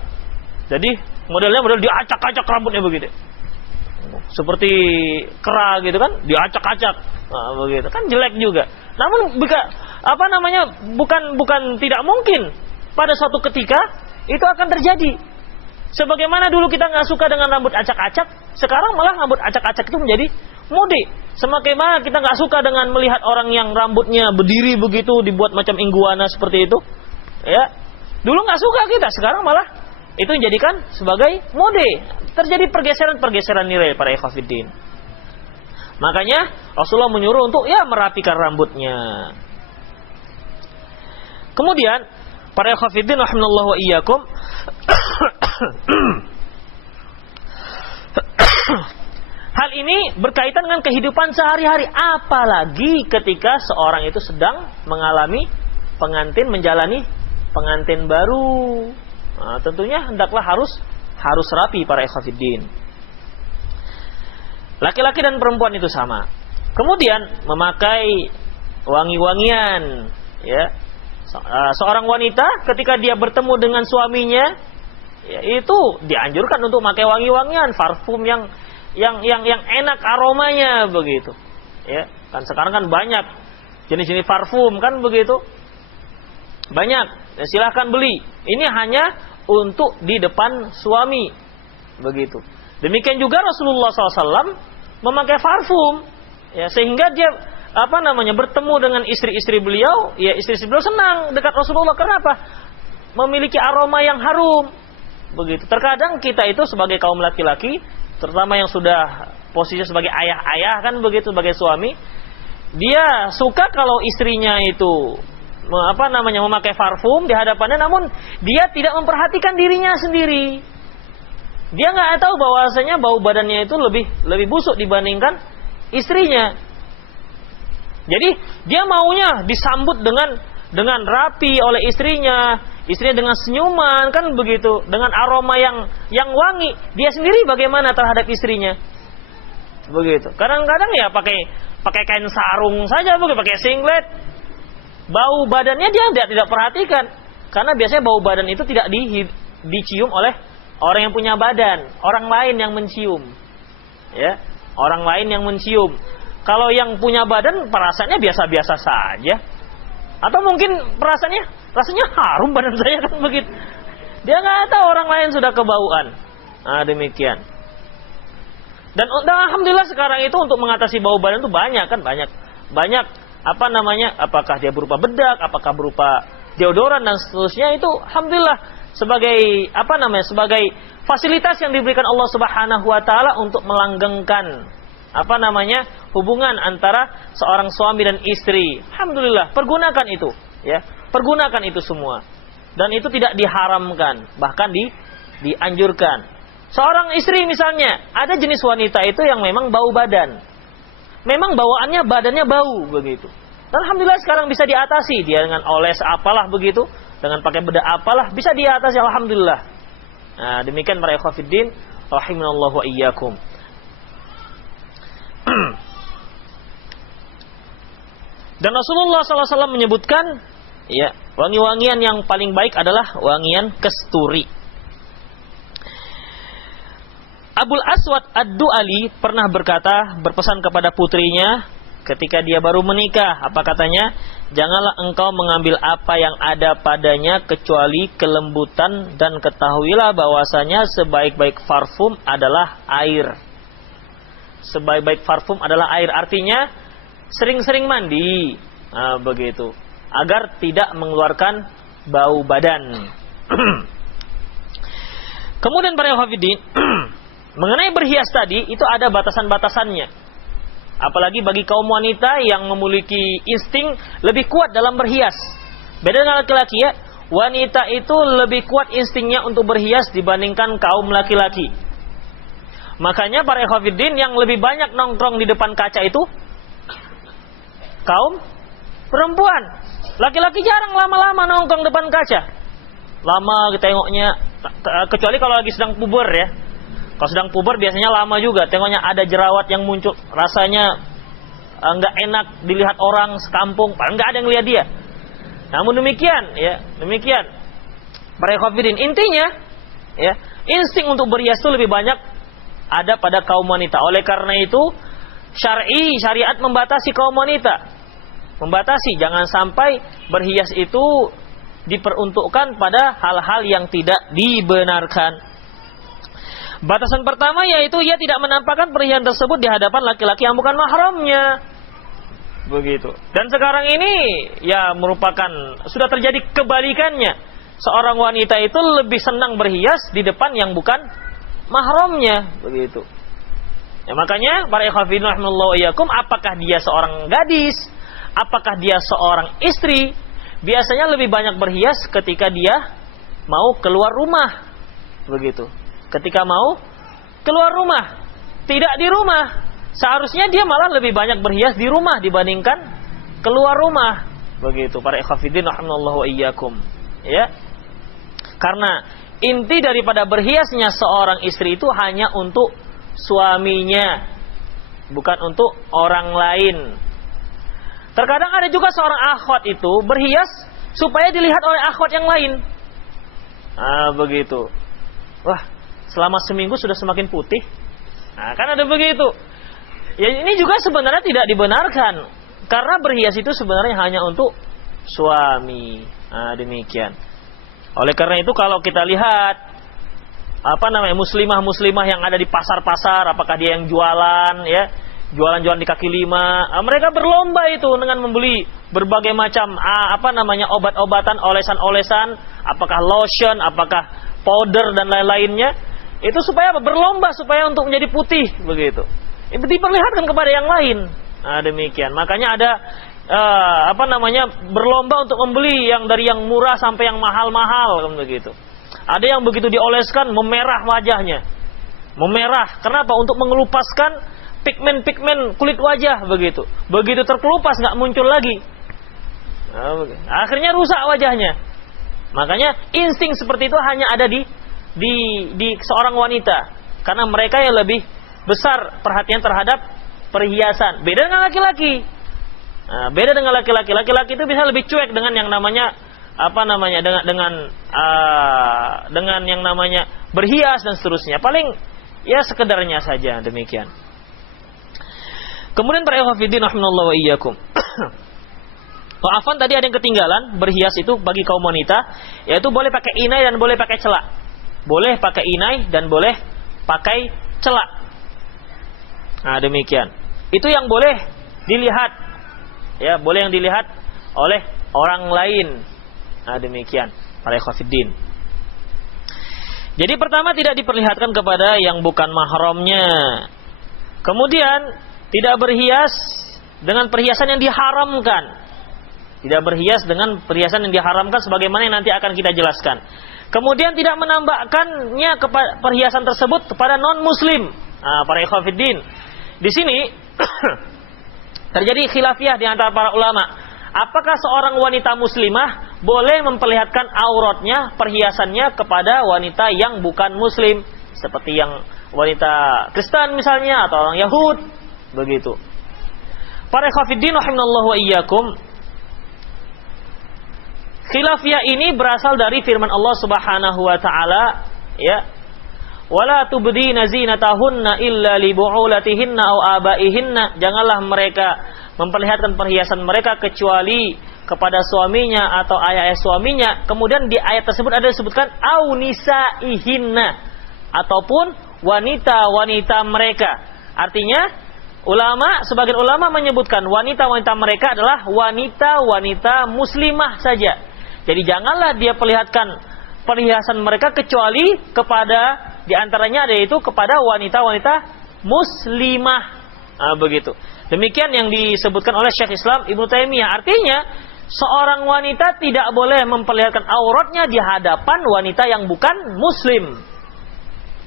Jadi model diacak-acak rambutnya begitu. Seperti kera gitu kan, diacak-acak. Nah, begitu kan jelek juga. Namun bukan tidak mungkin pada suatu ketika itu akan terjadi. Sebagaimana dulu kita nggak suka dengan rambut acak-acak, sekarang malah rambut acak-acak itu menjadi mode. Semakin kita nggak suka dengan melihat orang yang rambutnya berdiri begitu, dibuat macam iguana seperti itu, ya. Dulu nggak suka kita, sekarang malah itu dijadikan sebagai mode. Terjadi pergeseran nilai para ikhwatiddin. Makanya Rasulullah menyuruh untuk merapikan rambutnya. Kemudian para ikhwatiddin rahimallahu wa iyyakum, hal ini berkaitan dengan kehidupan sehari-hari, apalagi ketika seorang itu sedang mengalami menjalani pengantin baru. Nah, tentunya hendaklah harus rapi para ikhwatiddin. Laki-laki dan perempuan itu sama. Kemudian memakai wangi-wangian, ya. Seorang wanita ketika dia bertemu dengan suaminya, ya, itu dianjurkan untuk memakai wangi-wangian, parfum yang enak aromanya begitu. Ya, kan sekarang kan banyak jenis-jenis parfum kan begitu. Banyak, ya, silahkan beli. Ini hanya untuk di depan suami begitu. Demikian juga Rasulullah SAW memakai parfum, ya, sehingga dia bertemu dengan istri-istri beliau, ya istri-istri beliau senang dekat Rasulullah. Kenapa? Memiliki aroma yang harum. Begitu. Terkadang kita itu sebagai kaum laki-laki, terutama yang sudah posisi sebagai ayah-ayah kan begitu, sebagai suami, dia suka kalau istrinya itu memakai parfum di hadapannya, namun dia tidak memperhatikan dirinya sendiri. Dia nggak tahu bahwasanya bau badannya itu lebih busuk dibandingkan istrinya. Jadi dia maunya disambut dengan rapi oleh istrinya dengan senyuman kan begitu, dengan aroma yang wangi. Dia sendiri bagaimana terhadap istrinya? Begitu. Kadang-kadang ya pakai kain sarung saja, begitu, pakai singlet. Bau badannya dia tidak perhatikan. Karena biasanya bau badan itu tidak dicium oleh orang yang punya badan, orang lain yang mencium. Ya, orang lain yang mencium. Kalau yang punya badan perasaannya biasa-biasa saja. Atau mungkin rasanya harum badan saya kan begitu. Dia nggak tahu orang lain sudah kebauan. Nah, demikian. Dan alhamdulillah sekarang itu untuk mengatasi bau badan itu banyak. Apakah dia berupa bedak, apakah berupa deodoran dan seterusnya, itu alhamdulillah sebagai fasilitas yang diberikan Allah Subhanahu wa taala untuk melanggengkan hubungan antara seorang suami dan istri. Alhamdulillah, pergunakan itu, ya. Pergunakan itu semua. Dan itu tidak diharamkan, bahkan dianjurkan. Seorang istri misalnya, ada jenis wanita itu yang memang bau badan. Memang badannya bau begitu. Dan alhamdulillah sekarang bisa diatasi, dia dengan oles apalah begitu, dengan pakai bedak apalah bisa diatasi, alhamdulillah. Nah, demikian para ikhwatiddin rahimanallahu wa iyyakum. Dan Rasulullah SAW menyebutkan, ya, wangi-wangian yang paling baik adalah wangian kasturi. Abul Aswad Ad-Du'ali pernah berpesan kepada putrinya ketika dia baru menikah. Apa katanya? Janganlah engkau mengambil apa yang ada padanya kecuali kelembutan, dan ketahuilah bahwasanya sebaik-baik parfum adalah air. Sebaik-baik parfum adalah air, artinya sering-sering mandi, begitu, agar tidak mengeluarkan bau badan. Kemudian para hafidin, mengenai berhias tadi itu ada batasan-batasannya. Apalagi bagi kaum wanita yang memiliki insting lebih kuat dalam berhias. Beda dengan laki-laki, ya. Wanita itu lebih kuat instingnya untuk berhias dibandingkan kaum laki-laki. Makanya para ikhwatiddin yang lebih banyak nongkrong di depan kaca itu kaum perempuan. Laki-laki jarang lama-lama nongkrong depan kaca. Lama tengoknya, kecuali kalau lagi sedang puber, ya. Kalau sedang puber biasanya lama juga. Tengoknya ada jerawat yang muncul, rasanya nggak enak dilihat orang sekampung, padahal nggak ada yang lihat dia. Namun demikian, ya, demikian. Para ikhwatiddin, intinya, ya, insting untuk berhias itu lebih banyak ada pada kaum wanita. Oleh karena itu syariat membatasi kaum wanita. Membatasi, jangan sampai berhias itu diperuntukkan pada hal-hal yang tidak dibenarkan. Batasan pertama yaitu ia tidak menampakkan perhiasan tersebut di hadapan laki-laki yang bukan mahramnya. Begitu. Dan sekarang ini ya merupakan sudah terjadi kebalikannya. Seorang wanita itu lebih senang berhias di depan yang bukan mahramnya, begitu. Ya, makanya para ikhwatiddin rahimallahu wa iyyakum, apakah dia seorang gadis, apakah dia seorang istri, biasanya lebih banyak berhias ketika dia mau keluar rumah, begitu. Ketika mau keluar rumah, tidak di rumah. Seharusnya dia malah lebih banyak berhias di rumah dibandingkan keluar rumah, begitu. Para ikhwatiddin rahimallahu wa iyyakum. ya. Karena inti daripada berhiasnya seorang istri itu hanya untuk suaminya, bukan untuk orang lain. Terkadang ada juga seorang akhwat itu berhias supaya dilihat oleh akhwat yang lain. Begitu. Wah, selama seminggu sudah semakin putih. Kan ada begitu. Ya, ini juga sebenarnya tidak dibenarkan. Karena berhias itu sebenarnya hanya untuk suami. Demikian. Oleh karena itu kalau kita lihat muslimah-muslimah yang ada di pasar-pasar, apakah dia yang jualan, ya, jualan-jualan di kaki lima, mereka berlomba itu dengan membeli berbagai macam obat-obatan, olesan-olesan, apakah lotion, apakah powder dan lain-lainnya, itu supaya berlomba supaya untuk menjadi putih begitu. Itu diperlihatkan kepada yang lain. Demikian. Makanya ada berlomba untuk membeli yang dari yang murah sampai yang mahal-mahal begitu. Ada yang begitu dioleskan memerah wajahnya. Memerah. Kenapa? Untuk mengelupaskan pigmen-pigmen kulit wajah begitu. Begitu terkelupas nggak muncul lagi. Akhirnya rusak wajahnya. Makanya insting seperti itu hanya ada di seorang wanita. Karena mereka yang lebih besar perhatian terhadap perhiasan. Beda dengan laki-laki. Beda dengan laki-laki. Laki-laki itu bisa lebih cuek dengan yang namanya dengan yang namanya berhias dan seterusnya. Paling ya sekedarnya saja demikian. Kemudian para ikhwatiddin rahimanallahu wa iyyakum. Afwan, tadi ada yang ketinggalan. Berhias itu bagi kaum wanita yaitu boleh pakai inai dan boleh pakai celak. Boleh pakai inai dan boleh pakai celak. Demikian. Itu yang boleh dilihat. Ya, boleh yang dilihat oleh orang lain. Demikian para ikhwatiddin. Jadi pertama tidak diperlihatkan kepada yang bukan mahramnya. Kemudian tidak berhias dengan perhiasan yang diharamkan. Tidak berhias dengan perhiasan yang diharamkan sebagaimana yang nanti akan kita jelaskan. Kemudian tidak menambahkannya perhiasan tersebut kepada non muslim. Para ikhwatiddin. Di sini terjadi khilafiyah di antara para ulama. Apakah seorang wanita muslimah boleh memperlihatkan auratnya, perhiasannya kepada wanita yang bukan muslim, seperti yang wanita Kristen misalnya atau orang Yahud, begitu. Para ikhwatiddin rahimanallahu wa iyyakum. Khilafiyah ini berasal dari firman Allah Subhanahu wa taala, ya. Wala tubdina zinatahunna illa li bu'ulatihinna aw abaihinna. Janganlah mereka memperlihatkan perhiasan mereka kecuali kepada suaminya atau ayah suaminya. Kemudian di ayat tersebut ada disebutkan au nisaihinna, ataupun wanita-wanita mereka. Artinya sebagian ulama menyebutkan wanita-wanita mereka adalah wanita-wanita muslimah saja. Jadi janganlah dia perlihatkan perhiasan mereka kecuali kepada di antaranya yaitu kepada wanita-wanita muslimah. Begitu. Demikian yang disebutkan oleh Syekh Islam Ibnu Taimiyah. Artinya seorang wanita tidak boleh memperlihatkan auratnya di hadapan wanita yang bukan muslim.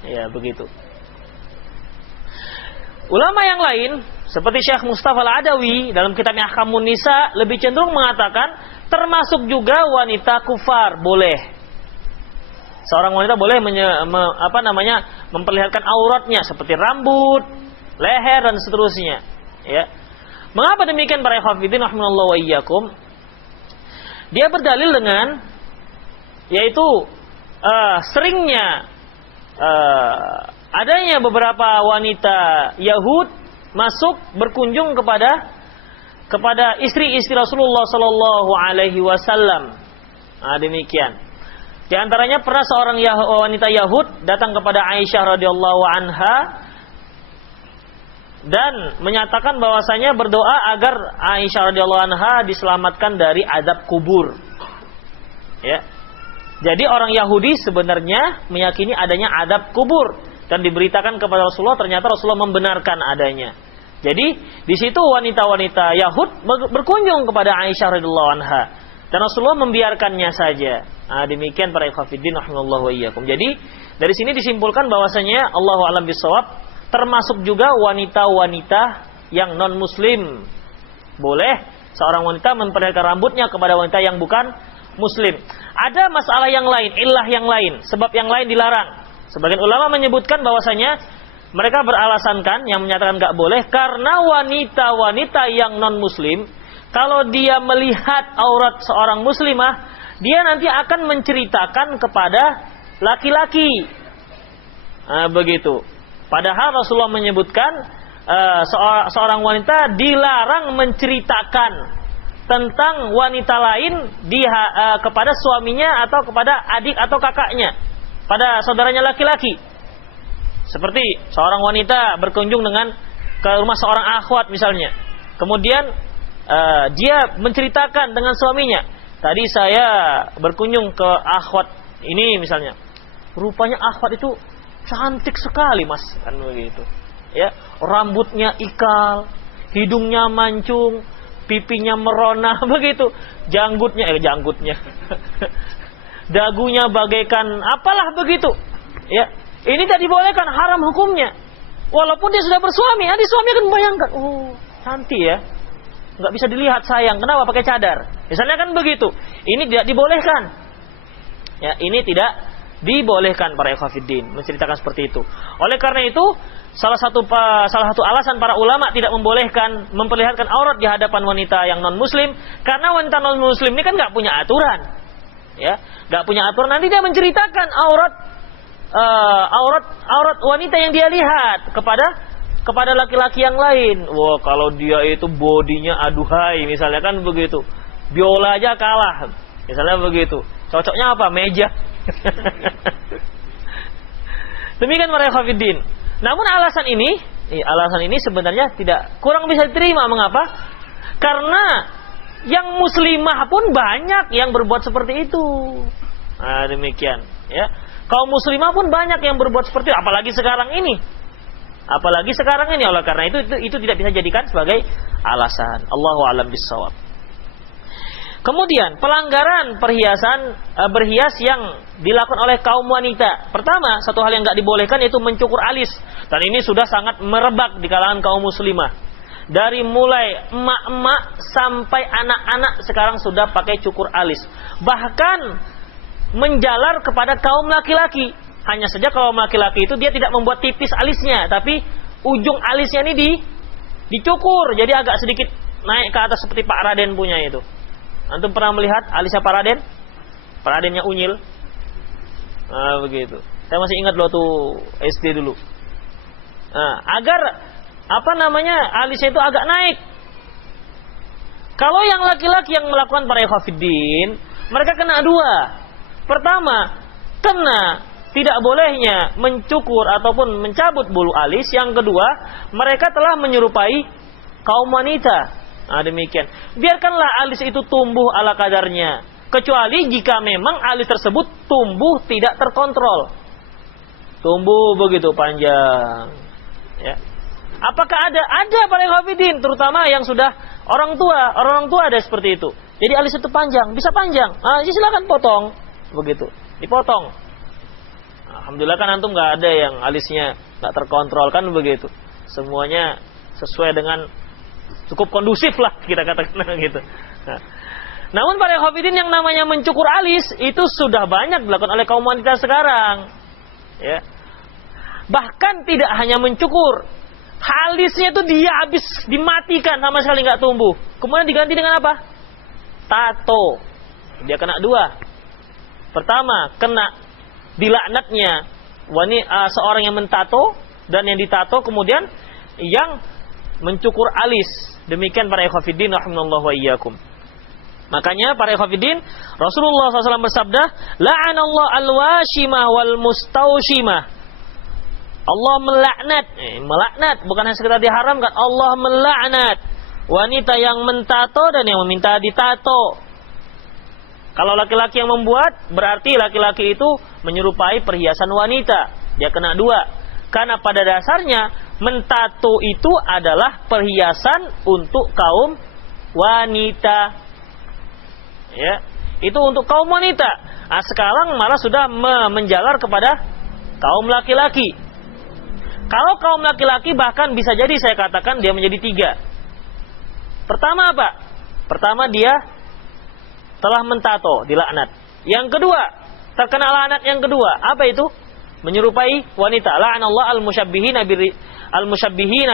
Ya, begitu. Ulama yang lain seperti Syekh Mustafa Al-Adawi dalam kitabnya Ahkamun Nisa lebih cenderung mengatakan termasuk juga wanita kufar boleh. Seorang wanita boleh memperlihatkan auratnya seperti rambut, leher dan seterusnya. Ya. Mengapa demikian para ikhwatiddin rahimanallahu wa iyyakum? Dia berdalil dengan yaitu seringnya adanya beberapa wanita Yahud masuk berkunjung kepada istri-istri Rasulullah sallallahu alaihi wasallam. Demikian. Di antaranya pernah seorang wanita Yahud datang kepada Aisyah radhiyallahu anha dan menyatakan bahwasanya berdoa agar Aisyah radhiyallahu anha diselamatkan dari azab kubur. Ya. Jadi orang Yahudi sebenarnya meyakini adanya azab kubur dan diberitakan kepada Rasulullah, ternyata Rasulullah membenarkan adanya. Jadi di situ wanita-wanita Yahud berkunjung kepada Aisyah radhiyallahu anha dan Rasulullah membiarkannya saja. Demikian para ikhwatiddin rahimallahu wa iyyakum. Jadi dari sini disimpulkan bahwasanya Allahu a'lam bishawab termasuk juga wanita-wanita yang non muslim. Boleh seorang wanita memperlihatkan rambutnya kepada wanita yang bukan muslim. Ada masalah yang lain, illah yang lain, sebab yang lain dilarang. Sebagian ulama menyebutkan bahwasanya mereka beralasankan yang menyatakan nggak boleh karena wanita-wanita yang non muslim kalau dia melihat aurat seorang muslimah, dia nanti akan menceritakan kepada laki-laki. Begitu. Padahal Rasulullah menyebutkan seorang wanita dilarang menceritakan tentang wanita lain kepada suaminya atau kepada adik atau kakaknya, pada saudaranya laki-laki. Seperti seorang wanita berkunjung ke rumah seorang akhwat misalnya. Kemudian dia menceritakan dengan suaminya, tadi saya berkunjung ke akhwat ini misalnya. Rupanya akhwat itu cantik sekali mas, kan begitu. Ya, rambutnya ikal, hidungnya mancung, pipinya merona, begitu. Janggutnya, dagunya bagaikan apalah begitu. Ya, ini tidak dibolehkan, haram hukumnya. Walaupun dia sudah bersuami, nanti suami akan membayangkan, oh cantik ya, nggak bisa dilihat sayang, kenapa pakai cadar? Misalnya kan begitu. Ini tidak dibolehkan. Ya, ini tidak dibolehkan para ikhwatiddin menceritakan seperti itu. Oleh karena itu, salah satu alasan para ulama tidak membolehkan memperlihatkan aurat di hadapan wanita yang non muslim, karena wanita non muslim ini kan nggak punya aturan, ya, nggak punya aturan. Nanti dia menceritakan aurat wanita yang dia lihat kepada laki-laki yang lain. Wah, kalau dia itu bodinya aduhai misalnya kan begitu, biola aja kalah misalnya begitu. Cocoknya apa? Meja. Demikian para ikhwatiddin. Namun alasan ini sebenarnya kurang bisa diterima. Mengapa? Karena yang muslimah pun banyak yang berbuat seperti itu. Nah, demikian, ya. Kaum muslimah pun banyak yang berbuat seperti itu, apalagi sekarang ini. Oleh karena itu tidak bisa dijadikan sebagai alasan. Allahu a'lam bishawab. Kemudian pelanggaran berhias yang dilakukan oleh kaum wanita. Pertama, satu hal yang nggak dibolehkan yaitu mencukur alis. Dan ini sudah sangat merebak di kalangan kaum muslimah. Dari mulai emak-emak sampai anak-anak sekarang sudah pakai cukur alis. Bahkan menjalar kepada kaum laki-laki. Hanya saja kaum laki-laki itu dia tidak membuat tipis alisnya, tapi ujung alisnya ini dicukur, jadi agak sedikit naik ke atas seperti Pak Raden punya itu. Antum pernah melihat alisnya Pak Raden? Pak Radennya unyil. Nah, begitu. Saya masih ingat waktu SD dulu. Nah, agar alisnya itu agak naik. Kalau yang laki-laki yang melakukan para ikhwatiddin, mereka kena dua. Pertama, kena tidak bolehnya mencukur ataupun mencabut bulu alis. Yang kedua, mereka telah menyerupai kaum wanita. Nah, demikian. Biarkanlah alis itu tumbuh ala kadarnya. Kecuali jika memang alis tersebut tumbuh tidak terkontrol. Tumbuh begitu panjang. Ya. Apakah ada para ikhwatiddin, terutama yang sudah orang tua ada seperti itu. Jadi alis itu panjang, bisa panjang. Silakan potong. Begitu. Dipotong. Alhamdulillah kan antum nggak ada yang alisnya nggak terkontrol kan begitu. Semuanya sesuai dengan cukup kondusif lah kita katakan gitu. Namun para ikhwatiddin yang namanya mencukur alis itu sudah banyak dilakukan oleh kaum wanita sekarang. Ya. Bahkan tidak hanya mencukur, alisnya itu dia habis dimatikan sama sekali nggak tumbuh. Kemudian diganti dengan apa? Tato. Dia kena dua. Pertama, kena dilaknatnya seorang yang mentato dan yang ditato, kemudian yang mencukur alis. Demikian para ikhwatiddin rahimallahu wa iyyakum. Makanya para ikhwatiddin, Rasulullah SAW bersabda, la'anallahu al-washimah wal mustaushimah. Allah melaknat, bukan hanya sekedar diharamkan, Allah melaknat wanita yang mentato dan yang meminta ditato. Kalau laki-laki yang membuat, berarti laki-laki itu menyerupai perhiasan wanita. Dia kena dua. Karena pada dasarnya mentato itu adalah perhiasan untuk kaum wanita. Ya, itu untuk kaum wanita. Nah, sekarang malah sudah menjalar kepada kaum laki-laki. Kalau kaum laki-laki bahkan bisa jadi saya katakan dia menjadi tiga. Pertama apa? Pertama dia telah mentato, dilaknat. Yang kedua, terkena laknat yang kedua, apa itu? Menyerupai wanita. La'anallahu al-musyabbihina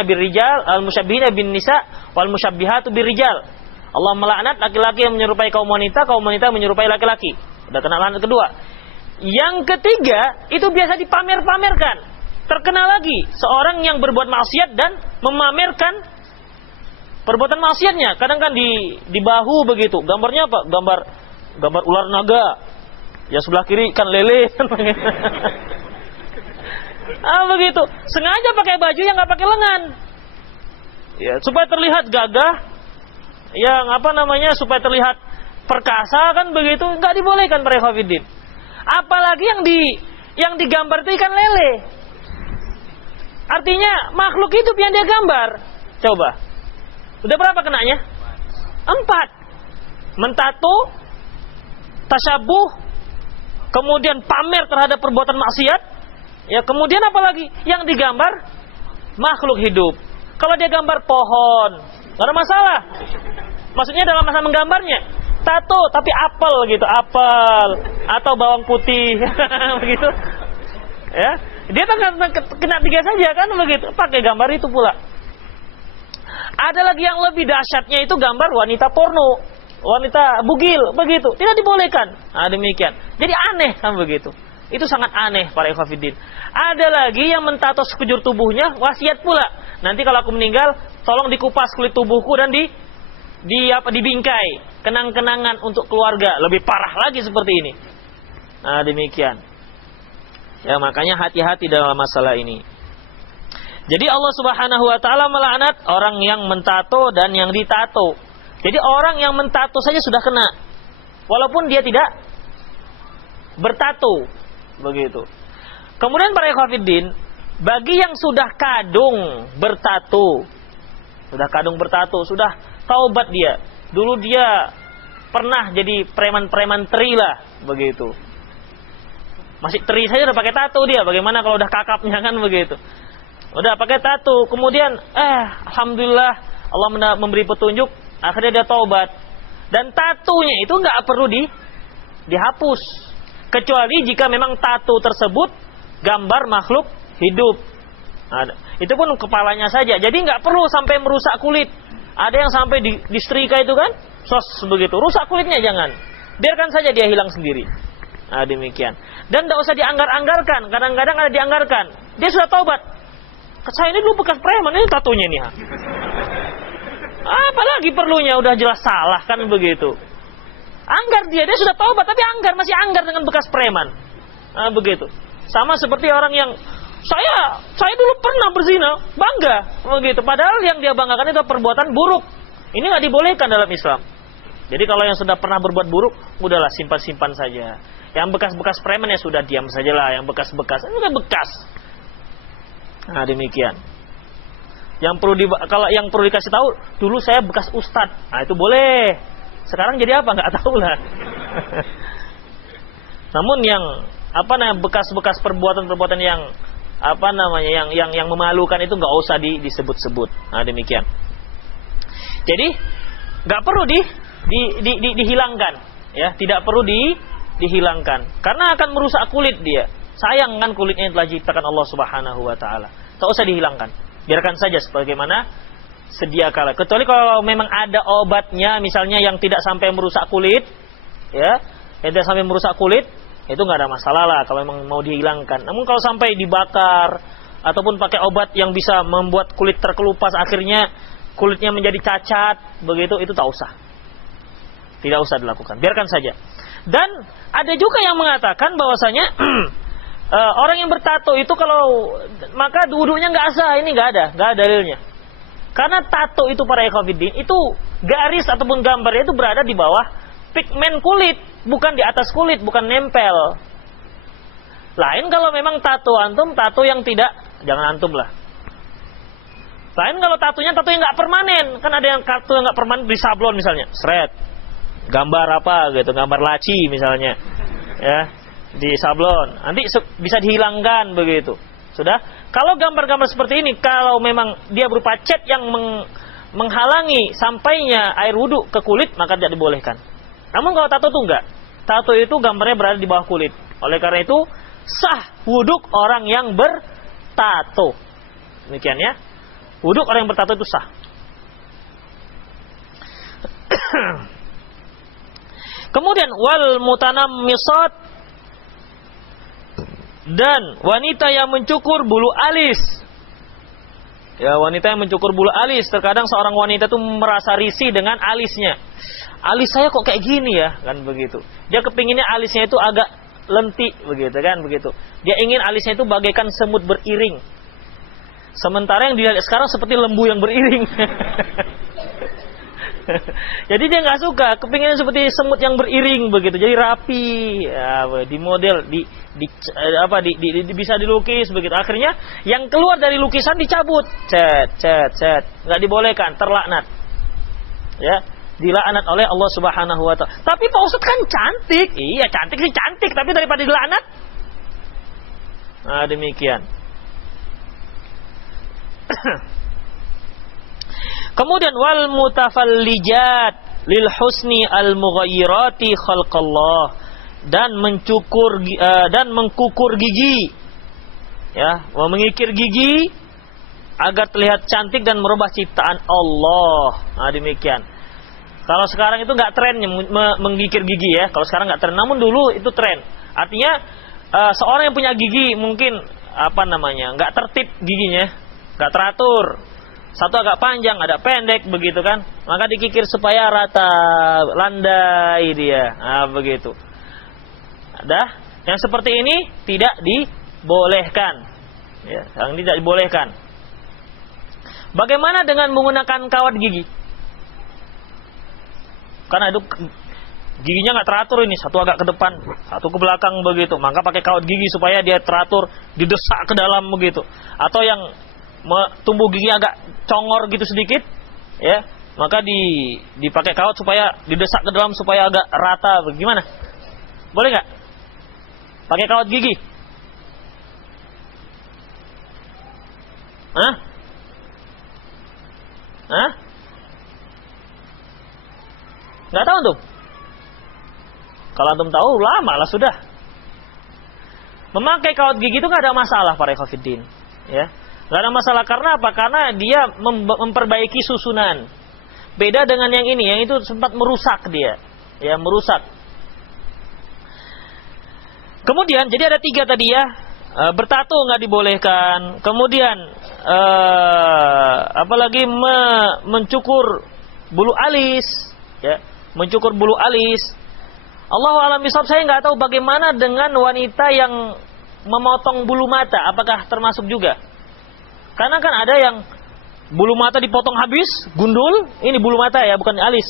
birrijal, al-musyabbihina bin nisa, wal musyabbihatu birrijal. Allah melaknat laki-laki yang menyerupai kaum wanita menyerupai laki-laki. Sudah kena laknat kedua. Yang ketiga, itu biasa dipamer-pamerkan. Terkena lagi seorang yang berbuat maksiat dan memamerkan perbuatan maksiatnya. Kadang kan di bahu begitu. Gambarnya apa? Gambar ular naga. Yang sebelah kiri ikan lele. Begitu. Sengaja pakai baju yang nggak pakai lengan. Ya, supaya terlihat gagah. Yang supaya terlihat perkasa kan begitu. Nggak dibolehkan para ikhwatiddin. Apalagi yang digambar itu ikan lele. Artinya makhluk hidup yang dia gambar. Coba. Udah berapa kenanya? 4. Mentato, tasyabuh, kemudian pamer terhadap perbuatan maksiat. Ya, kemudian apa lagi? Yang digambar makhluk hidup. Kalau dia gambar pohon, nggak ada masalah. Maksudnya dalam masa menggambarnya tato tapi apel gitu, apel atau bawang putih begitu. Ya, dia kena 3 saja kan begitu. Pakai gambar itu pula. Ada lagi yang lebih dahsyatnya, itu gambar wanita porno, wanita bugil begitu. Tidak dibolehkan. Demikian. Jadi aneh kan begitu. Itu sangat aneh para ikhwatiddin. Ada lagi yang mentato sekujur tubuhnya, wasiat pula. Nanti kalau aku meninggal, tolong dikupas kulit tubuhku dan dibingkai, kenang-kenangan untuk keluarga. Lebih parah lagi seperti ini. Demikian. Ya, makanya hati-hati dalam masalah ini. Jadi Allah Subhanahu wa taala melaknat orang yang mentato dan yang ditato. Jadi orang yang mentato saja sudah kena, walaupun dia tidak bertato. Begitu. Kemudian para ikhwatiddin, bagi yang sudah kadung bertato, sudah taubat dia. Dulu dia pernah jadi preman-preman teri lah, begitu. Masih teri saja udah pakai tato dia. Bagaimana kalau udah kakapnya kan begitu. Udah pakai tato, kemudian alhamdulillah Allah memberi petunjuk, akhirnya dia taubat. Dan tatunya itu nggak perlu dihapus, kecuali jika memang tato tersebut gambar makhluk hidup. Itu pun kepalanya saja. Jadi nggak perlu sampai merusak kulit. Ada yang sampai disetrika itu kan, begitu. Rusak kulitnya jangan. Biarkan saja dia hilang sendiri. Demikian. Dan tidak usah dianggar-anggarkan. Kadang-kadang ada dianggarkan. Dia sudah taubat. Saya ini dulu bekas preman, ini tatonya nih. Apalagi perlunya, udah jelas salah kan begitu. Anggar dia sudah taubat, tapi masih anggar dengan bekas preman. Begitu. Sama seperti orang yang saya dulu pernah berzina, bangga begitu. Padahal yang dia banggakan itu perbuatan buruk. Ini nggak dibolehkan dalam Islam. Jadi kalau yang sudah pernah berbuat buruk, udahlah simpan-simpan saja. Yang bekas-bekas preman ya sudah diam sajalah. Yang bekas-bekas, itu kan bekas. Demikian. Kalau yang perlu dikasih tahu, dulu saya bekas ustadz. Itu boleh. Sekarang jadi apa? Nggak tahu lah. Namun yang bekas-bekas perbuatan-perbuatan yang yang memalukan itu nggak usah disebut-sebut. Demikian. Jadi nggak perlu dihilangkan, ya, tidak perlu dihilangkan karena akan merusak kulit dia. Sayang kan kulitnya yang telah diciptakan Allah Subhanahu wa taala. Tak usah dihilangkan. Biarkan saja sebagaimana sedia kala. Kecuali kalau memang ada obatnya misalnya yang tidak sampai merusak kulit, ya, yang tidak sampai merusak kulit, itu nggak ada masalah lah kalau memang mau dihilangkan. Namun kalau sampai dibakar ataupun pakai obat yang bisa membuat kulit terkelupas akhirnya kulitnya menjadi cacat, begitu, itu tak usah. Tidak usah dilakukan. Biarkan saja. Dan ada juga yang mengatakan bahwasanya orang yang bertato itu kalau maka duduknya nggak sah. Ini nggak ada dalilnya. Karena tato itu para ikhwatiddin itu garis ataupun gambarnya itu berada di bawah pigmen kulit, bukan di atas kulit, bukan nempel. Lain kalau memang tato yang tidak, jangan antum lah. Lain kalau tato yang nggak permanen, kan ada yang tato yang nggak permanen di sablon misalnya, seret, gambar apa gitu, gambar laci misalnya, ya. Di sablon, nanti bisa dihilangkan begitu. Sudah. Kalau gambar-gambar seperti ini, kalau memang dia berupa cat yang menghalangi sampainya air wudhu ke kulit, maka tidak dibolehkan. Namun kalau tato itu enggak. Tato itu gambarnya berada di bawah kulit. Oleh karena itu sah wuduk orang yang bertato. Demikian ya. Wuduk orang yang bertato itu sah. Kemudian wal mutanammisat, dan wanita yang mencukur bulu alis. Ya, wanita yang mencukur bulu alis. Terkadang seorang wanita itu merasa risih dengan alisnya. Alis saya kok kayak gini ya, kan begitu. Dia kepinginnya alisnya itu agak lentik begitu kan begitu. Dia ingin alisnya itu bagaikan semut beriring. Sementara yang dilihat sekarang seperti lembu yang beriring. Jadi dia nggak suka, kepinginnya seperti semut yang beriring begitu. Jadi rapi, ya, di model, bisa dilukis begitu. Akhirnya yang keluar dari lukisan dicabut, cet, nggak dibolehkan, terlaknat. Ya, dilaknat oleh Allah Subhanahu Wa Taala. Tapi Pak Ustadz kan cantik, iya cantik sih cantik, tapi daripada dilaknat, nah demikian. Kemudian wal mutafallijat lil husni al mughayyirati khalqallah, dan mengkukur gigi, ya, mengikir gigi agar terlihat cantik dan merubah ciptaan Allah. Nah demikian. Kalau sekarang itu nggak tren menggigir gigi ya. Kalau sekarang nggak tren, namun dulu itu tren. Artinya seorang yang punya gigi mungkin nggak tertib giginya, nggak teratur. Satu agak panjang, ada pendek begitu kan. Maka dikikir supaya rata, landai dia. Nah, begitu. Ada yang seperti ini tidak dibolehkan. Ya, yang tidak dibolehkan. Bagaimana dengan menggunakan kawat gigi? Karena itu giginya nggak teratur ini, satu agak ke depan, satu ke belakang begitu. Maka pakai kawat gigi supaya dia teratur, didesak ke dalam begitu. Atau yang tumbuh gigi agak congor gitu sedikit, ya, maka dipakai kawat supaya didesak ke dalam supaya agak rata. Bagaimana? Boleh nggak? Pakai kawat gigi? Hah? Nggak tahu tuh. Kalau antum tahu, lama lah sudah. Memakai kawat gigi itu nggak ada masalah para ikhwatiddin, ya. Gak ada masalah, karena apa? Karena dia memperbaiki susunan. Beda dengan yang ini, yang itu sempat merusak dia, ya, merusak. Kemudian jadi ada 3 tadi ya, bertato nggak dibolehkan. Kemudian apalagi mencukur bulu alis, ya, mencukur bulu alis. Allahu a'lam bishawab, saya nggak tahu bagaimana dengan wanita yang memotong bulu mata, apakah termasuk juga? Karena kan ada yang bulu mata dipotong habis, gundul, ini bulu mata ya, bukan alis.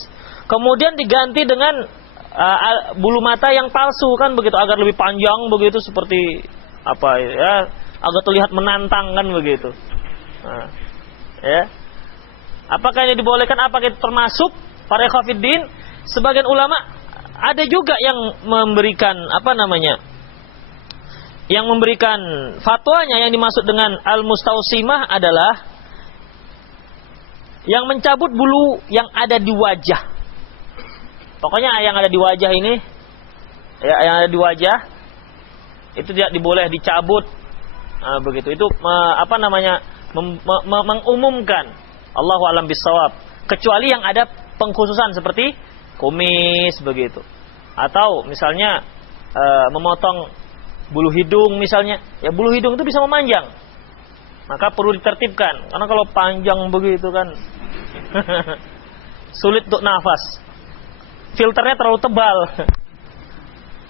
Kemudian diganti dengan bulu mata yang palsu kan begitu, agar lebih panjang begitu, seperti apa ya, agar terlihat menantang kan begitu. Nah, ya. Apakah ini dibolehkan? Apakah itu termasuk? Para ikhwatiddin, sebagian ulama ada juga yang memberikan yang memberikan fatwanya, yang dimaksud dengan al-mustausimah adalah yang mencabut bulu yang ada di wajah. Pokoknya yang ada di wajah ini, ya, yang ada di wajah itu tidak diboleh dicabut. Nah, begitu. Itu mengumumkan. Allahu a'lam bishawab. Kecuali yang ada pengkhususan seperti kumis begitu. Atau misalnya memotong bulu hidung misalnya, ya, bulu hidung itu bisa memanjang, maka perlu ditertibkan, karena kalau panjang begitu kan sulit untuk nafas, filternya terlalu tebal.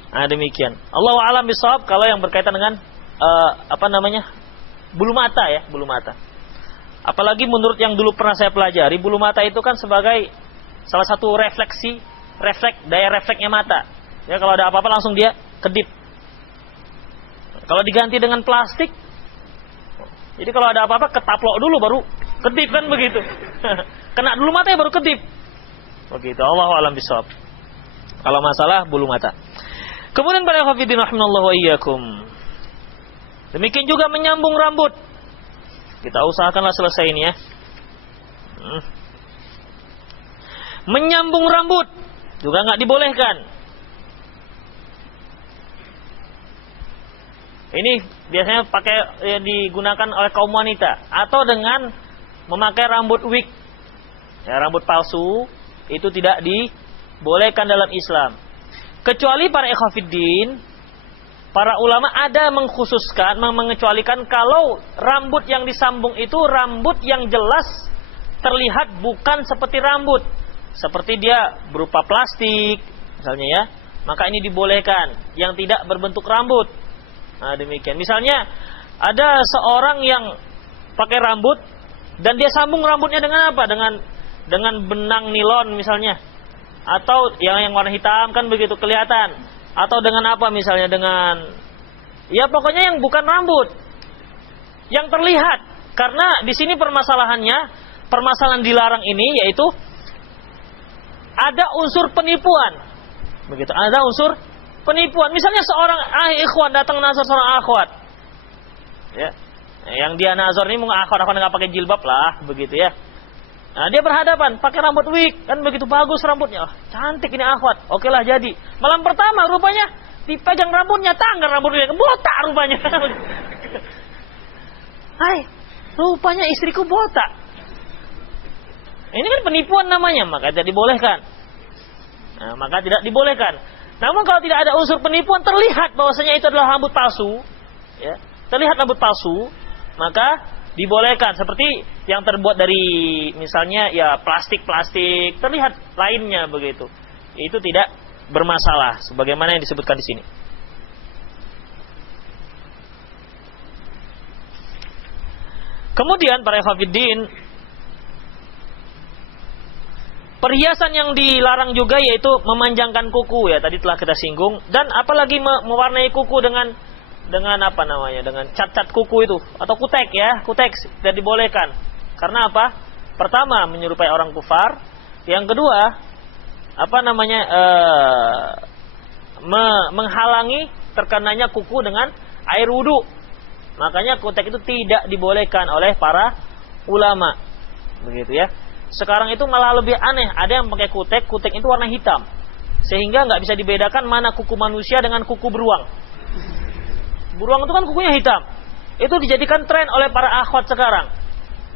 Nah demikian. Allahu a'lam bishawab kalau yang berkaitan dengan bulu mata ya, bulu mata. Apalagi menurut yang dulu pernah saya pelajari, bulu mata itu kan sebagai salah satu daya refleksnya mata. Ya, kalau ada apa-apa langsung dia kedip. Kalau diganti dengan plastik, jadi kalau ada apa-apa ketaplok dulu baru kedip kan begitu. Kena dulu matanya baru kedip. Begitu. Allahu a'lam bishawab kalau masalah bulu mata. Kemudian para hafidhin rahimallahu wa iyyakum, demikian juga menyambung rambut. Kita usahakanlah selesai ini ya. Menyambung rambut juga nggak dibolehkan. Ini biasanya digunakan oleh kaum wanita atau dengan memakai rambut wig. Ya, rambut palsu itu tidak dibolehkan dalam Islam. Kecuali para ikhwatiddin, para ulama ada mengkhususkan, mengecualikan kalau rambut yang disambung itu rambut yang jelas terlihat bukan seperti rambut. Seperti dia berupa plastik misalnya ya, maka ini dibolehkan yang tidak berbentuk rambut. Nah, demikian. Misalnya ada seorang yang pakai rambut dan dia sambung rambutnya dengan apa? Dengan benang nilon misalnya. Atau yang warna hitam kan begitu kelihatan. Atau dengan apa misalnya? Dengan ya pokoknya yang bukan rambut. Yang terlihat. Karena di sini permasalahan dilarang ini yaitu ada unsur penipuan. Begitu. Ada unsur penipuan. Misalnya seorang ikhwan datang nazar seorang akhwat. Ya. Yang dia nazar ini mau akhwat enggak pakai jilbab lah, begitu ya. Nah, dia berhadapan pakai rambut wig, kan begitu bagus rambutnya. Oh, cantik ini akhwat. Oke lah jadi. Malam pertama rupanya dipegang rambutnya, tanggal rambutnya botak rupanya. Hai, rupanya istriku botak. Ini kan penipuan namanya, maka tidak dibolehkan. Nah, maka tidak dibolehkan. Namun kalau tidak ada unsur penipuan, terlihat bahwasanya itu adalah rambut palsu, ya, terlihat rambut palsu, maka dibolehkan. Seperti yang terbuat dari misalnya ya plastik, terlihat lainnya begitu. Itu tidak bermasalah, sebagaimana yang disebutkan di sini. Kemudian para ikhwatiddin, perhiasan yang dilarang juga yaitu memanjangkan kuku ya, tadi telah kita singgung, dan apalagi mewarnai kuku dengan apa namanya, dengan cat-cat kuku itu atau kutek ya, kutek tidak dibolehkan. Karena apa? Pertama menyerupai orang kufar, yang kedua apa namanya menghalangi terkenanya kuku dengan air wudu. Makanya kutek itu tidak dibolehkan oleh para ulama. Begitu ya. Sekarang itu malah lebih aneh, ada yang pakai kutek itu warna hitam, sehingga nggak bisa dibedakan mana kuku manusia dengan kuku beruang. Beruang itu kan kukunya hitam. Itu dijadikan tren oleh para akhwat sekarang.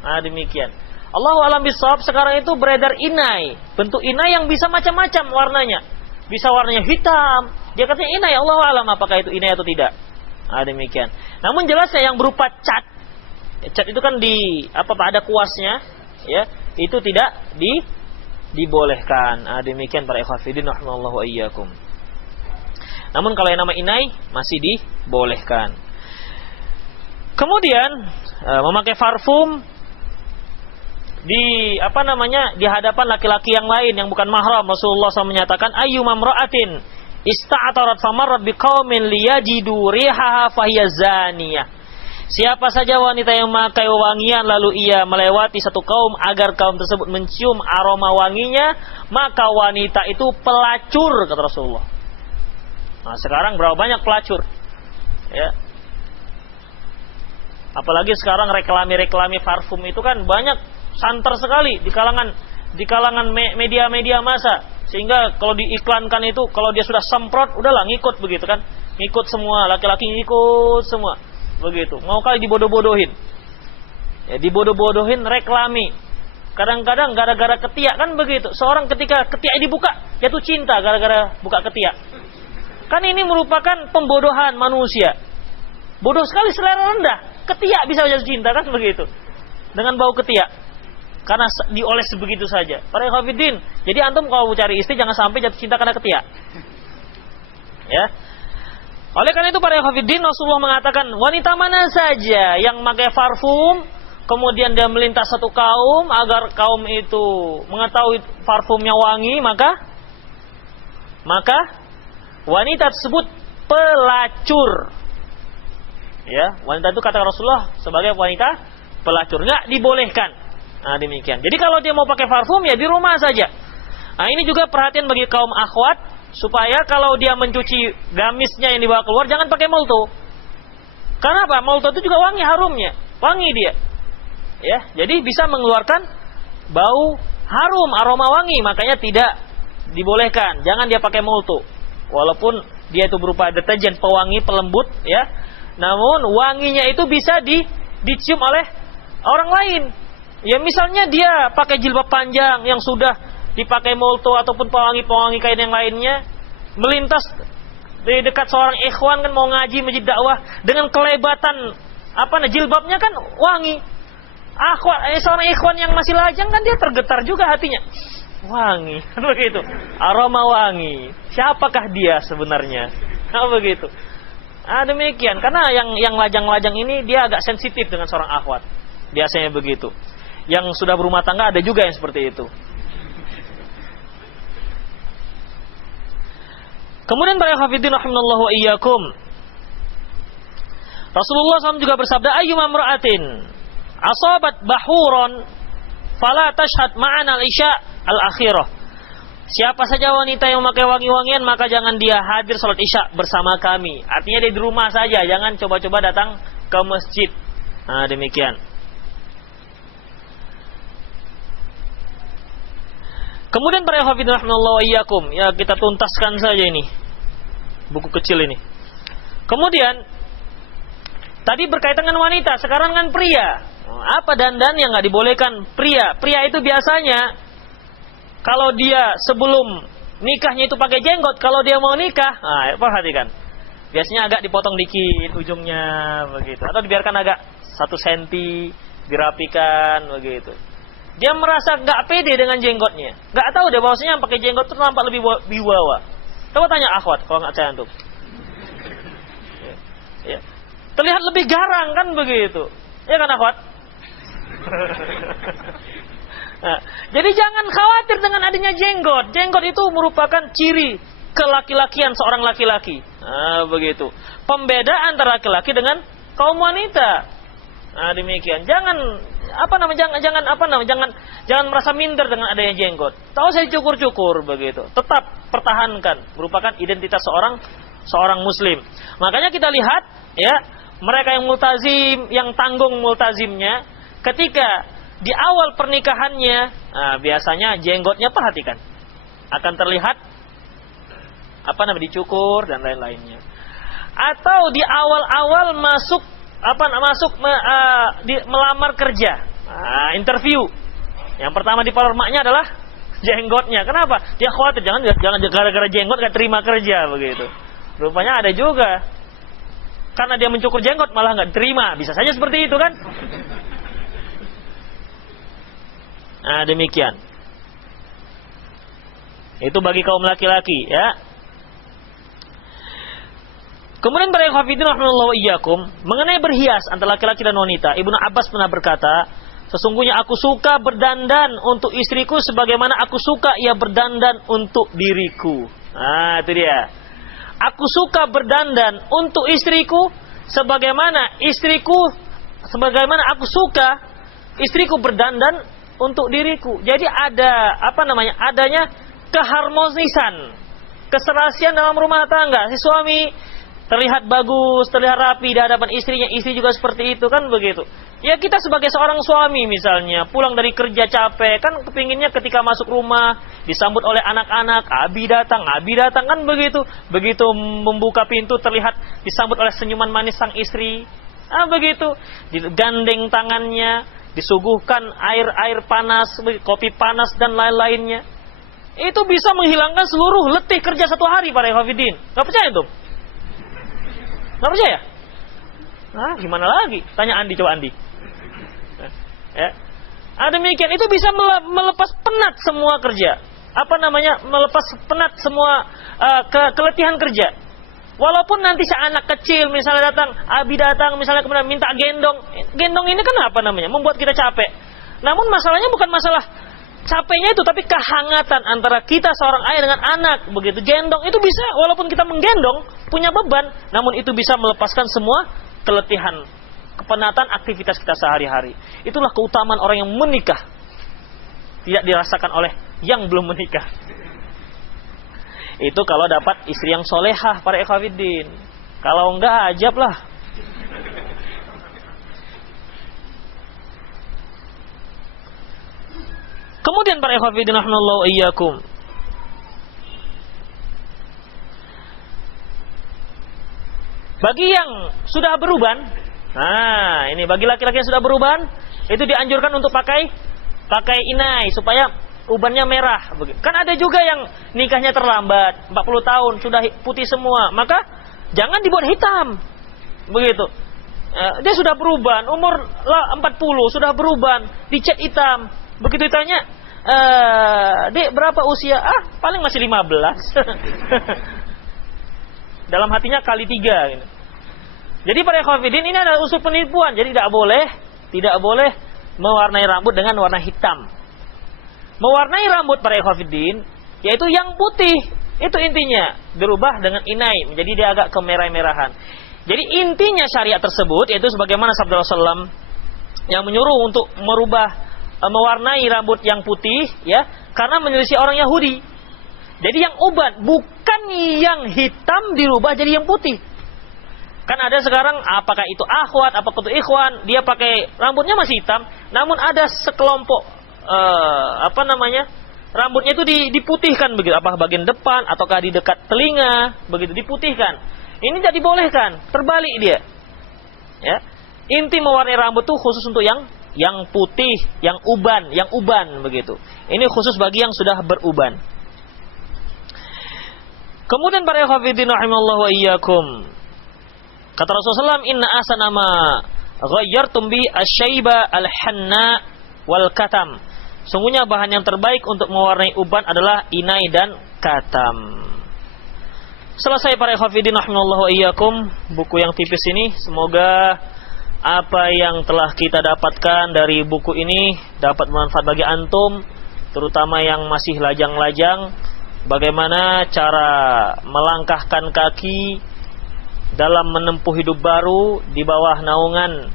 Nah, demikian. Allahu a'lam bishawab, sekarang itu beredar inai, bentuk inai yang bisa macam-macam warnanya. Bisa warnanya hitam. Dia katanya inai, Allahu a'lam apakah itu inai atau tidak. Nah, demikian. Namun jelasnya yang berupa cat. Cat itu kan ada kuasnya, ya. Itu tidak dibolehkan. Nah, demikian para ikhwatiddin rahimallahu wa iyyakum. Namun kalau yang nama inai masih dibolehkan. Kemudian memakai parfum di di hadapan laki-laki yang lain yang bukan mahram. Rasulullah SAW menyatakan ayyuma imra'atin ista'tarat famarrat biqaumin liyajidu rihaha fahiya zaniyah. Siapa saja wanita yang memakai wangian lalu ia melewati satu kaum agar kaum tersebut mencium aroma wanginya, maka wanita itu pelacur, kata Rasulullah. Nah, sekarang berapa banyak pelacur? Ya. Apalagi sekarang reklame parfum itu kan banyak, santer sekali di kalangan media-media massa, sehingga kalau diiklankan itu kalau dia sudah semprot udahlah ngikut begitu kan. Ngikut semua, laki-laki ngikut semua. Begitu, mau kali dibodoh-bodohin. Ya, dibodoh-bodohin reklami. Kadang-kadang gara-gara ketiak kan begitu. Seorang ketika ketiak dibuka jatuh cinta gara-gara buka ketiak. Kan ini merupakan pembodohan manusia. Bodoh sekali, selera rendah. Ketiak bisa jatuh cinta kan begitu. Dengan bau ketiak. Karena dioles begitu saja. Para ikhwatiddin, jadi antum kalau mau cari istri jangan sampai jatuh cinta karena ketiak. Ya. Oleh karena itu para ikhwatiddin, Rasulullah mengatakan wanita mana saja yang memakai parfum kemudian dia melintas satu kaum agar kaum itu mengetahui parfumnya wangi, maka wanita tersebut pelacur. Ya, wanita itu kata Rasulullah sebagai wanita pelacur, enggak dibolehkan. Nah, demikian. Jadi kalau dia mau pakai parfum ya di rumah saja. Nah, ini juga perhatian bagi kaum akhwat, supaya kalau dia mencuci gamisnya yang dibawa keluar jangan pakai molto. Karena apa? Molto itu juga wangi harumnya, wangi dia. Ya, jadi bisa mengeluarkan bau harum, aroma wangi, makanya tidak dibolehkan, jangan dia pakai molto. Walaupun dia itu berupa deterjen pewangi, pelembut ya. Namun wanginya itu bisa dicium oleh orang lain. Ya misalnya dia pakai jilbab panjang yang sudah dipakai molto ataupun pewangi-pewangi kain yang lainnya, melintas di dekat seorang ikhwan kan mau ngaji masjid dakwah dengan kelebatan jilbabnya kan wangi. Seorang ikhwan yang masih lajang kan dia tergetar juga hatinya. Wangi, kan begitu. Aroma wangi. Siapakah dia sebenarnya? Kan begitu. Demikian. Karena yang lajang-lajang ini dia agak sensitif dengan seorang akhwat. Biasanya begitu. Yang sudah berumah tangga ada juga yang seperti itu. Kemudian para hafidhin rahimallahu wa iyyakum. Rasulullah SAW juga bersabda, ayyuma imra'atin asabat bahuran fala tashhad ma'ana al-isya al-akhirah. Siapa saja wanita yang memakai wangi-wangian maka jangan dia hadir salat isya bersama kami. Artinya dia di rumah saja, jangan coba-coba datang ke masjid. Demikian. Kemudian para hafidhin rahimallahu wa iyyakum, ya kita tuntaskan saja ini buku kecil ini. Kemudian tadi berkaitan dengan wanita, sekarang kan pria. Apa dandan yang nggak dibolehkan pria? Pria itu biasanya kalau dia sebelum nikahnya itu pakai jenggot, kalau dia mau nikah, perhatikan. Biasanya agak dipotong dikit ujungnya begitu, atau dibiarkan agak 1 senti dirapikan begitu. Dia merasa nggak pede dengan jenggotnya, nggak tahu deh bahwasanya yang pakai jenggot itu nampak lebih wibawa. Coba tanya akhwat kalau nggak saya antum. Ya. Terlihat lebih garang kan begitu, ya kan akhwat? Jadi jangan khawatir dengan adanya jenggot. Jenggot itu merupakan ciri kelaki-lakian seorang laki-laki. Begitu. Pembeda antara laki-laki dengan kaum wanita. Demikian. Jangan merasa minder dengan adanya jenggot. Tahu saya cukur-cukur begitu. Tetap pertahankan, merupakan identitas seorang muslim. Makanya kita lihat ya, mereka yang multazim, yang tanggung multazimnya, ketika di awal pernikahannya, biasanya jenggotnya perhatikan akan terlihat dicukur dan lain-lainnya. Atau di awal-awal melamar kerja, interview, yang pertama dipermaknya adalah jenggotnya. Kenapa? Dia khawatir jangan gara-gara jenggot gak terima kerja begitu. Rupanya ada juga karena dia mencukur jenggot malah nggak terima. Bisa saja seperti itu kan? Demikian. Itu bagi kaum laki-laki ya. Kemudian para hafidhin rahimallahu iyyakum, mengenai berhias antara laki-laki dan wanita, Ibnu Abbas pernah berkata, sesungguhnya aku suka berdandan untuk istriku sebagaimana aku suka ia berdandan untuk diriku. Itu dia. Aku suka berdandan untuk istriku sebagaimana aku suka istriku berdandan untuk diriku. Jadi adanya keharmonisan, keserasian dalam rumah tangga. Si suami terlihat bagus, terlihat rapi di hadapan istrinya, istri juga seperti itu kan begitu. Ya kita sebagai seorang suami misalnya pulang dari kerja capek kan kepinginnya ketika masuk rumah disambut oleh anak-anak, abi datang kan begitu. Begitu membuka pintu terlihat disambut oleh senyuman manis sang istri. Begitu. Digandeng tangannya, disuguhkan air panas, kopi panas dan lain-lainnya. Itu bisa menghilangkan seluruh letih kerja satu hari para hafidin. Enggak percaya tuh? Nggak percaya? Gimana lagi? Tanya Andi, coba Andi. Ya. Demikian, itu bisa melepas penat semua kerja. Melepas penat semua keletihan kerja. Walaupun nanti si anak kecil misalnya datang, abi datang misalnya kemudian minta gendong. Gendong ini kan membuat kita capek. Namun masalahnya bukan masalah capeknya itu, tapi kehangatan antara kita seorang ayah dengan anak begitu. Gendong itu bisa, walaupun kita menggendong punya beban, namun itu bisa melepaskan semua keletihan, kepenatan aktivitas kita sehari-hari. Itulah keutamaan orang yang menikah, tidak dirasakan oleh yang belum menikah. Itu kalau dapat istri yang solehah para ikhwatiddin. Kalau enggak, ajab lah. Kemudian para ikhwatiddin rahimallahu iyyakum, Bagi yang sudah beruban, nah ini bagi laki-laki yang sudah beruban, itu dianjurkan untuk pakai inai supaya ubannya merah. Kan ada juga yang nikahnya terlambat, 40 tahun sudah putih semua, maka jangan dibuat hitam. Begitu. Dia sudah beruban, umur 40 sudah beruban, dicat hitam. Begitu ditanya, "Dek, berapa usia?" Paling masih 15. Dalam hatinya kali 3 gitu. Jadi para ikhwafidin, ini adalah unsur penipuan. Jadi tidak boleh mewarnai rambut dengan warna hitam. Mewarnai rambut para ikhwafidin yaitu yang putih. Itu intinya, dirubah dengan inai menjadi dia agak kemerah-merahan. Jadi intinya syariat tersebut yaitu sebagaimana sabda Rasulullah yang menyuruh untuk mewarnai rambut yang putih, ya, karena menyelisih orang Yahudi. Jadi yang uban, bukan yang hitam dirubah jadi yang putih. Kan ada sekarang, apakah itu akhwat, apakah itu ikhwan, dia pakai rambutnya masih hitam, namun ada sekelompok rambutnya itu diputihkan begitu, apa bagian depan ataukah di dekat telinga, begitu diputihkan. Ini tidak dibolehkan, terbalik dia. Ya. Inti mewarnai rambut itu khusus untuk yang putih, yang uban begitu. Ini khusus bagi yang sudah beruban. Kemudian para ikhwatiddin rahimallahu wa iyyakum. Kata Rasulullah SAW, "Inna ahsana ma ghayyartum bi asy-syaiba al-hanna wal katam." Sungguhnya bahan yang terbaik untuk mewarnai uban adalah inai dan katam. Selesai para ikhwatiddin rahimallahu wa iyyakum, buku yang tipis ini. Semoga apa yang telah kita dapatkan dari buku ini dapat bermanfaat bagi antum, terutama yang masih lajang-lajang. Bagaimana cara melangkahkan kaki dalam menempuh hidup baru di bawah naungan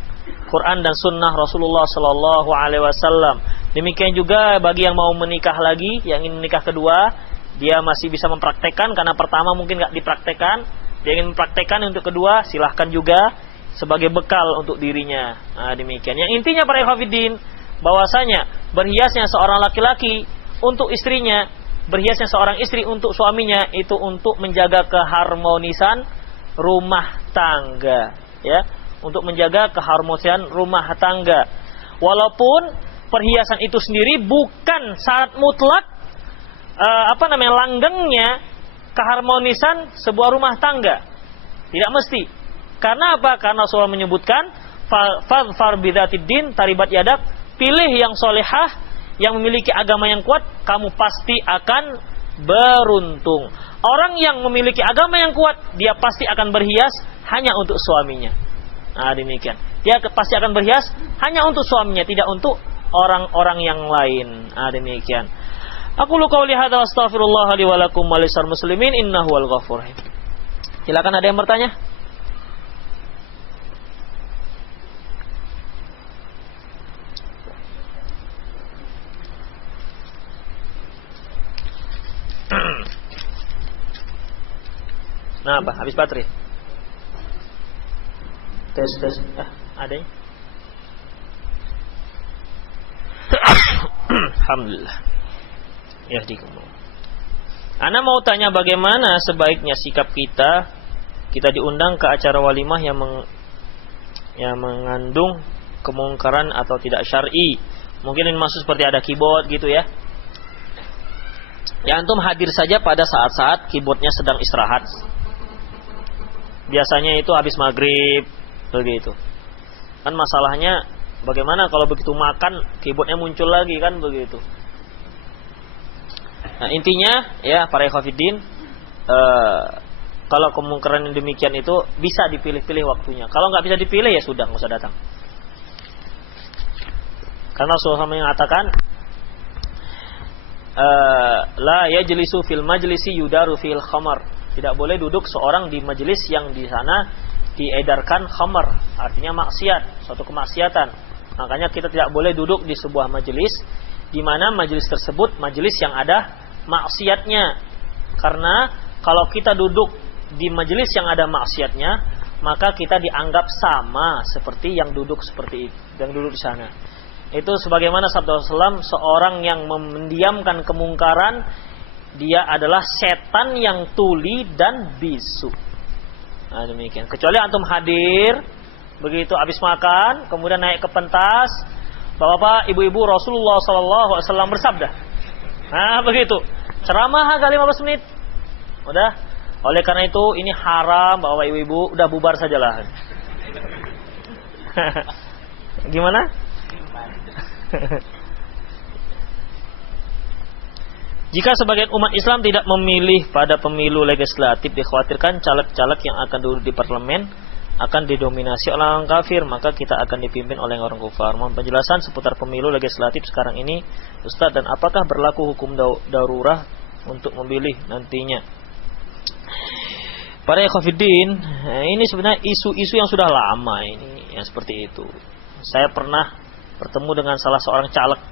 Quran dan Sunnah Rasulullah Sallallahu Alaihi Wasallam. Demikian juga bagi yang mau menikah lagi, yang ingin menikah kedua, dia masih bisa mempraktekkan karena pertama mungkin nggak dipraktekkan. Dia ingin mempraktekkan untuk kedua, silahkan juga sebagai bekal untuk dirinya. Nah, demikian. Yang intinya para ikhwatiddin, bahwasanya berhiasnya seorang laki-laki untuk istrinya, berhiasnya seorang istri untuk suaminya itu untuk menjaga keharmonisan rumah tangga, ya, untuk menjaga keharmonisan rumah tangga. Walaupun perhiasan itu sendiri bukan syarat mutlak langgengnya keharmonisan sebuah rumah tangga. Tidak mesti. Karena apa? Karena Rasulullah menyebutkan fadfar bidzatid din taribat yadak, pilih yang solehah, yang memiliki agama yang kuat, kamu pasti akan beruntung. Orang yang memiliki agama yang kuat, dia pasti akan berhias hanya untuk suaminya. Nah, demikian. Dia pasti akan berhias hanya untuk suaminya, tidak untuk orang-orang yang lain. Nah, demikian. Aku lu qauli hadza astaghfirullah li wa lakum wa lisal muslimin innahu wal ghafur rahim. Silakan, ada yang bertanya? Nah, apa? Habis baterai. Tes. Ada ya? Alhamdulillah. Yahdikumullah. Ana mau tanya bagaimana sebaiknya sikap kita diundang ke acara walimah yang mengandung kemungkaran atau tidak syar'i. Mungkin ini maksud seperti ada keyboard gitu ya. Ya, antum hadir saja pada saat-saat keyboardnya sedang istirahat. Biasanya itu habis maghrib begitu. Kan masalahnya bagaimana kalau begitu makan keyboardnya muncul lagi, kan begitu. Nah, intinya ya para ikhwatiddin, kalau kemungkaran yang demikian itu bisa dipilih-pilih waktunya. Kalau nggak bisa dipilih ya sudah, nggak usah datang. Karena Rasulullah mengatakan la yajlisu fil majlisi yudaru fil khamar. Tidak boleh duduk seorang di majelis yang di sana diedarkan khamar, artinya maksiat, suatu kemaksiatan. Makanya kita tidak boleh duduk di sebuah majelis di mana majelis tersebut majelis yang ada maksiatnya. Karena kalau kita duduk di majelis yang ada maksiatnya, maka kita dianggap sama seperti yang duduk di sana. Itu sebagaimana sabda Rasulullah, seorang yang mendiamkan kemungkaran, dia adalah setan yang tuli dan bisu. Nah, demikian. Kecuali antum hadir, begitu habis makan, kemudian naik ke pentas, Bapak, Ibu-ibu, Rasulullah SAW bersabda. Nah, begitu. Ceramah agak 15 menit. Udah. Oleh karena itu ini haram, Bapak, Ibu-ibu, udah bubar sajalah. Gimana? Jika sebagian umat Islam tidak memilih pada pemilu legislatif, dikhawatirkan caleg-caleg yang akan duduk di parlemen akan didominasi oleh orang kafir, maka kita akan dipimpin oleh orang kafir. Mohon penjelasan seputar pemilu legislatif sekarang ini, Ustaz, dan apakah berlaku hukum darurah untuk memilih nantinya? Para ikhwatiddin, ini sebenarnya isu-isu yang sudah lama ini, yang seperti itu. Saya pernah bertemu dengan salah seorang caleg.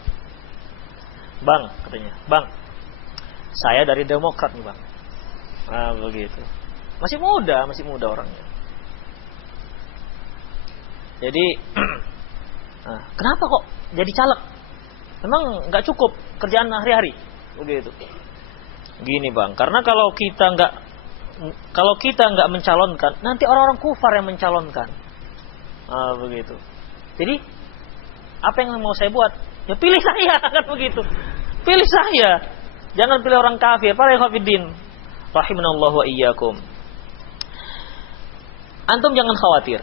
Bang, katanya, Bang, saya dari Demokrat nih, Bang. Nah, begitu. Masih muda orangnya. Jadi, kenapa kok jadi caleg? Memang nggak cukup kerjaan hari-hari, begitu. Gini, Bang, karena kalau kita nggak mencalonkan, nanti orang-orang kufar yang mencalonkan. Begitu. Jadi, apa yang mau saya buat? Ya pilih saya, kan begitu. Pilih saya. Jangan pilih orang kafir. Para ikhwatiddin, rahimanallahu wa iyyakum. Antum jangan khawatir.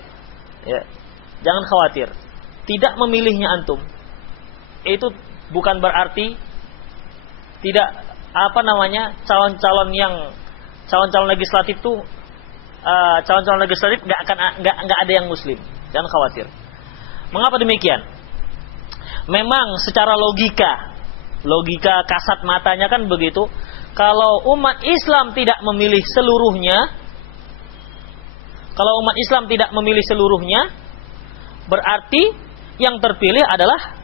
Ya. Jangan khawatir. Tidak memilihnya antum itu bukan berarti tidak calon-calon legislatif tuh calon-calon legislatif nggak ada yang muslim. Jangan khawatir. Mengapa demikian? Memang secara logika kasat matanya kan begitu. Kalau umat Islam tidak memilih seluruhnya, berarti yang terpilih adalah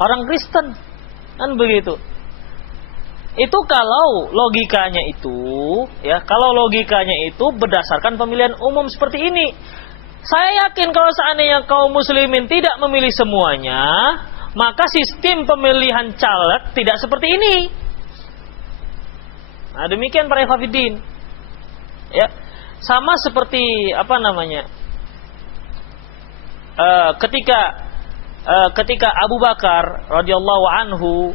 orang Kristen. Kan begitu. Itu kalau logikanya itu berdasarkan pemilihan umum seperti ini. Saya yakin kalau seandainya kaum muslimin tidak memilih semuanya, maka sistem pemilihan caleg tidak seperti ini. Nah, demikian para ikhwatiddin. Ya. Sama seperti ketika Abu Bakar radhiyallahu anhu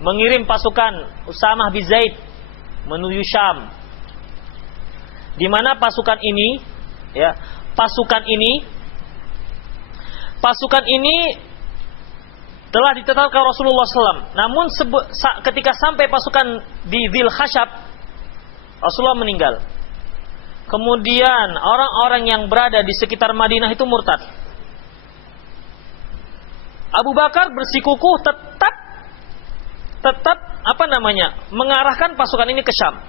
mengirim pasukan Usamah bin Zaid menuju Syam, di mana pasukan ini telah ditetapkan Rasulullah SAW. Namun ketika sampai pasukan di Dzil Khasyab, Rasulullah meninggal. Kemudian orang-orang yang berada di sekitar Madinah itu murtad. Abu Bakar bersikukuh tetap mengarahkan pasukan ini ke Syam.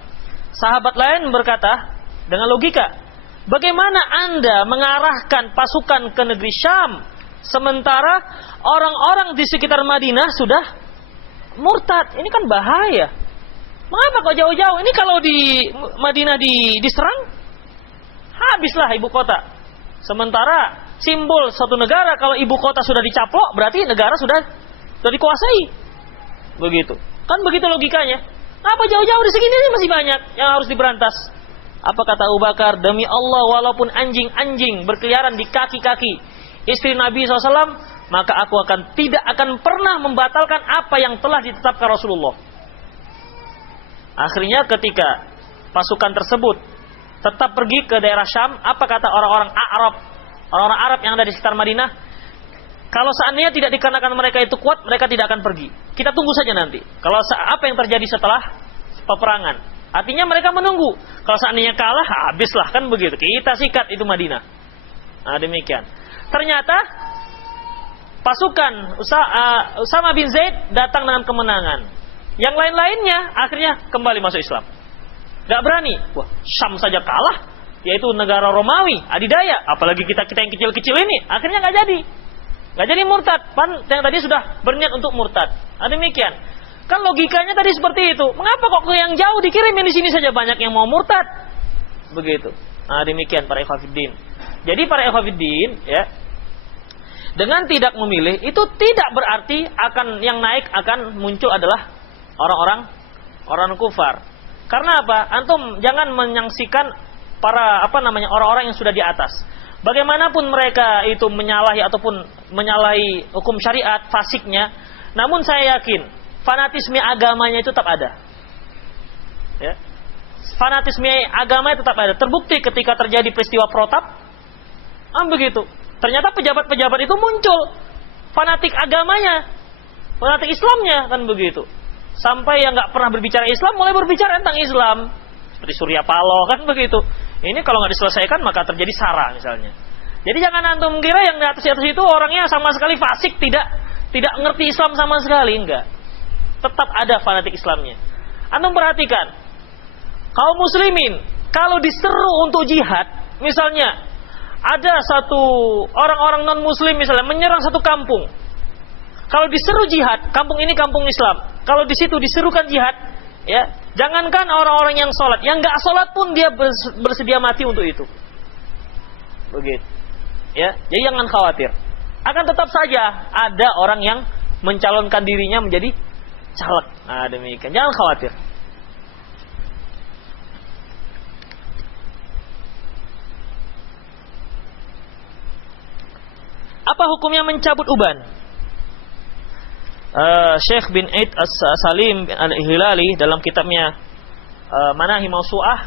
Sahabat lain berkata dengan logika, bagaimana Anda mengarahkan pasukan ke negeri Syam sementara orang-orang di sekitar Madinah sudah murtad? Ini kan bahaya. Mengapa kok jauh-jauh? Ini kalau di Madinah diserang, habislah ibu kota. Sementara simbol suatu negara, kalau ibu kota sudah dicaplok, berarti negara sudah dikuasai. Begitu. Kan begitu logikanya. Apa jauh-jauh di segini masih banyak yang harus diberantas. Apa kata Abu Bakar? Demi Allah, walaupun anjing-anjing berkeliaran di kaki-kaki istri Nabi SAW, maka aku tidak akan pernah membatalkan apa yang telah ditetapkan Rasulullah. Akhirnya ketika pasukan tersebut tetap pergi ke daerah Syam, apa kata orang-orang Arab yang ada di sekitar Madinah? Kalau seandainya tidak dikarenakan mereka itu kuat, mereka tidak akan pergi. Kita tunggu saja nanti. Kalau apa yang terjadi setelah peperangan? Artinya mereka menunggu. Kalau seandainya kalah, habislah, kan begitu. Kita sikat itu Madinah. Nah, demikian. Ternyata pasukan Usamah bin Zaid datang dengan kemenangan. Yang lain-lainnya akhirnya kembali masuk Islam. Gak berani. Wah, Syam saja kalah, yaitu negara Romawi, adidaya. Apalagi kita yang kecil-kecil ini, akhirnya gak jadi. Gak jadi murtad. Yang tadi sudah berniat untuk murtad. Nah, demikian. Kan logikanya tadi seperti itu. Mengapa kok ke yang jauh dikirimin, di sini saja banyak yang mau murtad? Begitu. Nah, demikian para ikhwatiddin. Jadi para ikhwatiddin, ya, dengan tidak memilih itu tidak berarti yang naik akan muncul adalah orang kufar. Karena apa? Antum jangan menyaksikan para orang-orang yang sudah di atas. Bagaimanapun mereka itu menyalahi ataupun menyalahi hukum syariat, fasiknya, namun saya yakin fanatisme agamanya itu tetap ada. Ya. Fanatisme agamanya tetap ada. Terbukti ketika terjadi peristiwa protap, begitu. Ternyata pejabat-pejabat itu muncul fanatik agamanya, fanatik Islamnya, kan begitu. Sampai yang nggak pernah berbicara Islam mulai berbicara tentang Islam, seperti Surya Paloh, kan begitu. Ini kalau nggak diselesaikan maka terjadi SARA misalnya. Jadi jangan antum kira yang di atas itu orangnya sama sekali fasik, tidak ngerti Islam sama sekali, enggak. Tetap ada fanatik Islamnya. Antum perhatikan, kaum muslimin kalau diseru untuk jihad, misalnya ada satu orang-orang non muslim misalnya menyerang satu kampung. Kalau diseru jihad, kampung ini kampung Islam. Kalau di situ diserukan jihad, ya, jangankan orang-orang yang sholat, yang nggak sholat pun dia bersedia mati untuk itu. Begitu. Ya, jadi jangan khawatir. Akan tetap saja ada orang yang mencalonkan dirinya menjadi caleg. Nah, demikian. Jangan khawatir. Apa hukumnya mencabut uban? Syekh bin Aid As-Salim Al-Hilali dalam kitabnya Manahi Mausu'ah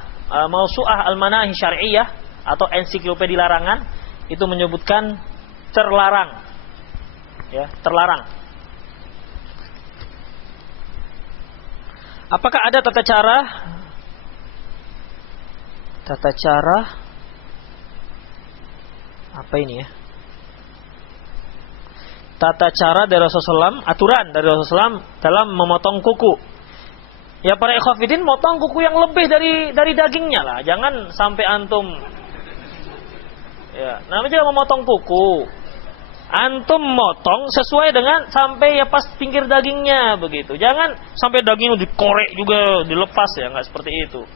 Al-Manahi Syar'iyyah atau ensiklopedia larangan itu menyebutkan terlarang. Ya, terlarang. Apakah ada tata cara apa ini ya? Tata cara dari Rasulullah SAW, aturan dari Rasulullah SAW dalam memotong kuku. Ya para ikhwafidin, motong kuku yang lebih dari dagingnya lah. Jangan sampai antum, ya, namanya memotong kuku. Antum motong sesuai dengan sampai ya pas pinggir dagingnya begitu. Jangan sampai dagingnya dikorek juga, dilepas ya, nggak seperti itu.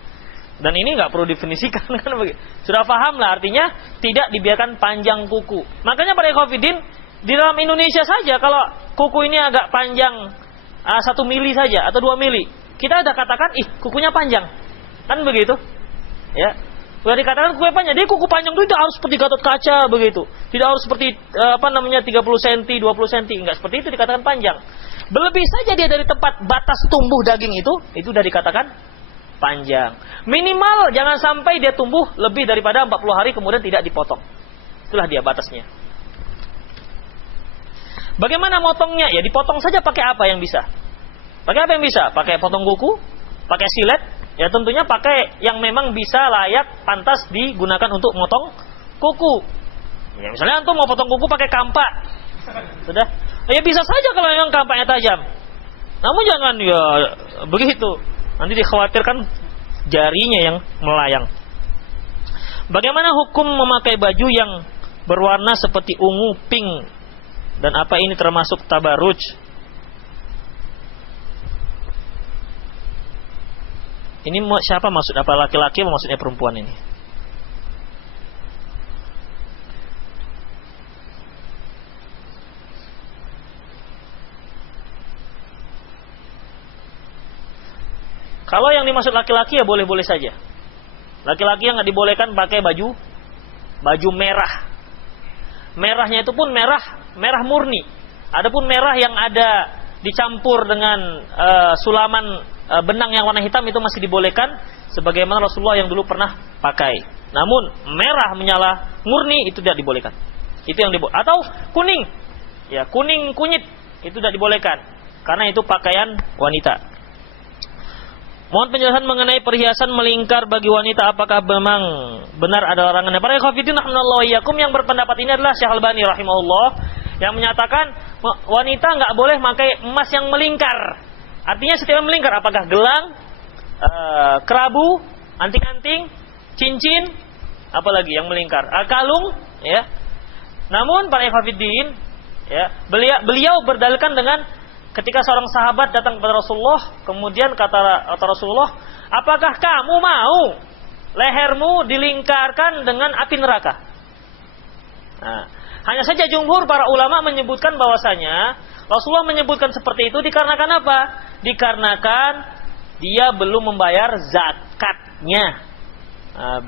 Dan ini nggak perlu definisikan kan begitu. Sudah paham lah artinya tidak dibiarkan panjang kuku. Makanya para ikhwafidin, di dalam Indonesia saja kalau kuku ini agak panjang 1 mili saja atau 2 mili, kita ada katakan kukunya panjang, kan begitu? Ya, sudah dikatakan kukunya panjang. Jadi kuku panjang itu tidak harus seperti Gatot Kaca begitu, tidak harus seperti 30 cm, 20 cm, enggak seperti itu dikatakan panjang. Berlebih saja dia dari tempat batas tumbuh daging itu sudah dikatakan panjang. Minimal jangan sampai dia tumbuh lebih daripada 40 hari kemudian tidak dipotong. Itulah dia batasnya. Bagaimana motongnya? Ya dipotong saja pakai apa yang bisa. Pakai apa yang bisa? Pakai potong kuku, pakai silet. Ya tentunya pakai yang memang bisa layak, pantas digunakan untuk motong kuku. Ya misalnya antum mau potong kuku pakai kampak. Sudah. Ya bisa saja kalau memang kampaknya tajam. Namun jangan ya begitu. Nanti dikhawatirkan jarinya yang melayang. Bagaimana hukum memakai baju yang berwarna seperti ungu, pink? Dan apa ini termasuk tabarruj? Ini siapa maksud? Apa laki-laki atau maksudnya perempuan ini? Kalau yang dimaksud laki-laki ya boleh-boleh saja. Laki-laki yang nggak dibolehkan pakai baju merah. Merahnya itu pun merah murni. Adapun merah yang ada dicampur dengan sulaman benang yang warna hitam itu masih dibolehkan, sebagaimana Rasulullah yang dulu pernah pakai. Namun merah menyala murni itu tidak dibolehkan. Itu yang dibolehkan. Atau kuning, ya kuning kunyit itu tidak dibolehkan karena itu pakaian wanita. Mohon penjelasan mengenai perhiasan melingkar bagi wanita, apakah memang benar ada larangannya? Para ikhwatiddin rahimallahu iyyakum, yang berpendapat ini adalah Syekh Albani rahimahullah yang menyatakan wanita nggak boleh pakai emas yang melingkar. Artinya setiap melingkar, apakah gelang, kerabu, anting-anting, cincin, apalagi yang melingkar, kalung, ya. Namun para ikhwatiddin, ya, beliau berdalilkan dengan ketika seorang sahabat datang kepada Rasulullah, kemudian kata Rasulullah, apakah kamu mau lehermu dilingkarkan dengan api neraka? Nah, hanya saja jumhur para ulama menyebutkan bahwasanya Rasulullah menyebutkan seperti itu dikarenakan apa? Dikarenakan dia belum membayar zakatnya.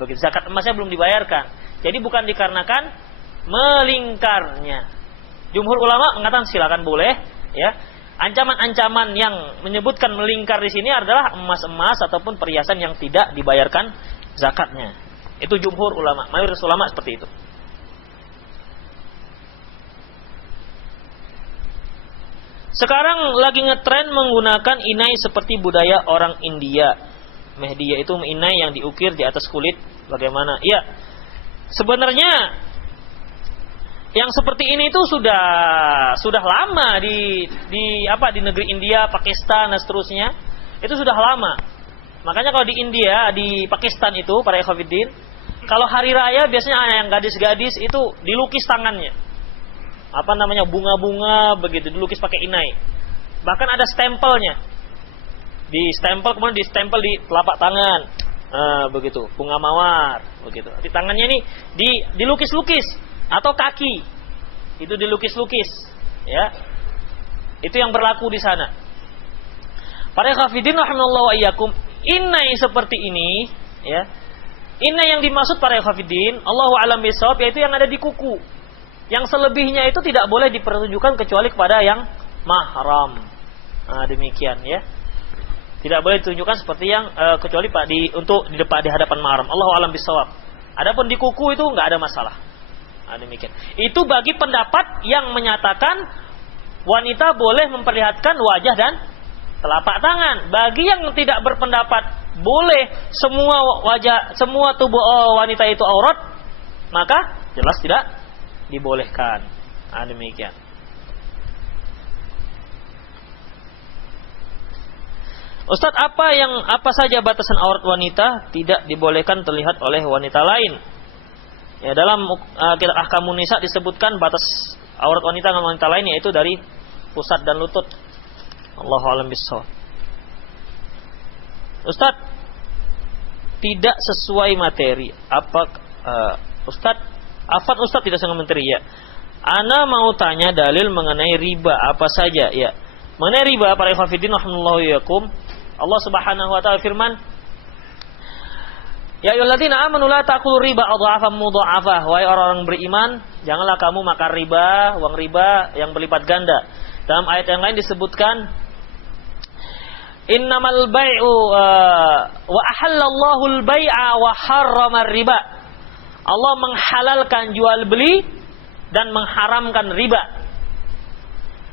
Begitu, zakat emasnya belum dibayarkan. Jadi bukan dikarenakan melingkarnya. Jumhur ulama mengatakan silakan boleh, ya. Ancaman-ancaman yang menyebutkan melingkar di sini adalah emas-emas ataupun perhiasan yang tidak dibayarkan zakatnya. Itu jumhur ulama, mayoritas ulama seperti itu. Sekarang lagi ngetren menggunakan inai seperti budaya orang India. Mehdi, yaitu inai yang diukir di atas kulit. Bagaimana? Ya, sebenarnya yang seperti ini itu sudah lama di negeri India, Pakistan dan seterusnya. Itu sudah lama. Makanya kalau di India, di Pakistan itu para ikhwatiddin, kalau hari raya biasanya yang gadis-gadis itu dilukis tangannya. Bunga-bunga begitu, dilukis pakai inai. Bahkan ada stempelnya. Di stempel, kemudian di stempel di telapak tangan, begitu, bunga mawar, begitu. Di tangannya ini dilukis-lukis atau kaki itu dilukis-lukis, ya. Itu yang berlaku di sana. Para khafidin rahimallahu wa iyyakum, inai seperti ini, ya. Inai yang dimaksud para khafidin, Allahu a'lam bishawab, yaitu yang ada di kuku. Yang selebihnya itu tidak boleh dipertunjukkan kecuali kepada yang mahram. Demikian, ya. Tidak boleh ditunjukkan seperti yang kecuali untuk di depan, di hadapan mahram. Allahu a'lam bishawab. Adapun di kuku itu enggak ada masalah. Demikian. Itu bagi pendapat yang menyatakan wanita boleh memperlihatkan wajah dan telapak tangan. Bagi yang tidak berpendapat boleh semua tubuh wanita itu aurat, maka jelas tidak dibolehkan. Demikian. Ustaz, apa saja batasan aurat wanita tidak dibolehkan terlihat oleh wanita lain? Ya, dalam kitab Ahkamun Nisa disebutkan batas aurat wanita dengan wanita lain, yaitu dari pusat dan lutut. Allahu a'lam bishawab. Ustaz, tidak sesuai materi. Ustaz tidak sesuai materi, ya. Ana mau tanya dalil mengenai riba apa saja, ya. Mengenai riba, para ikhwatiddin rahimallahu iyyakum, Allah Subhanahu wa taala firman, ya ayyuhalladzina amanu la taqulu riba adhafan mudha'afah. Wahai orang-orang beriman, janganlah kamu makan riba, uang riba yang berlipat ganda. Dalam ayat yang lain disebutkan, innamal bai'u wa ahallallahu al-bai'a wa harrama riba. Allah menghalalkan jual beli dan mengharamkan riba.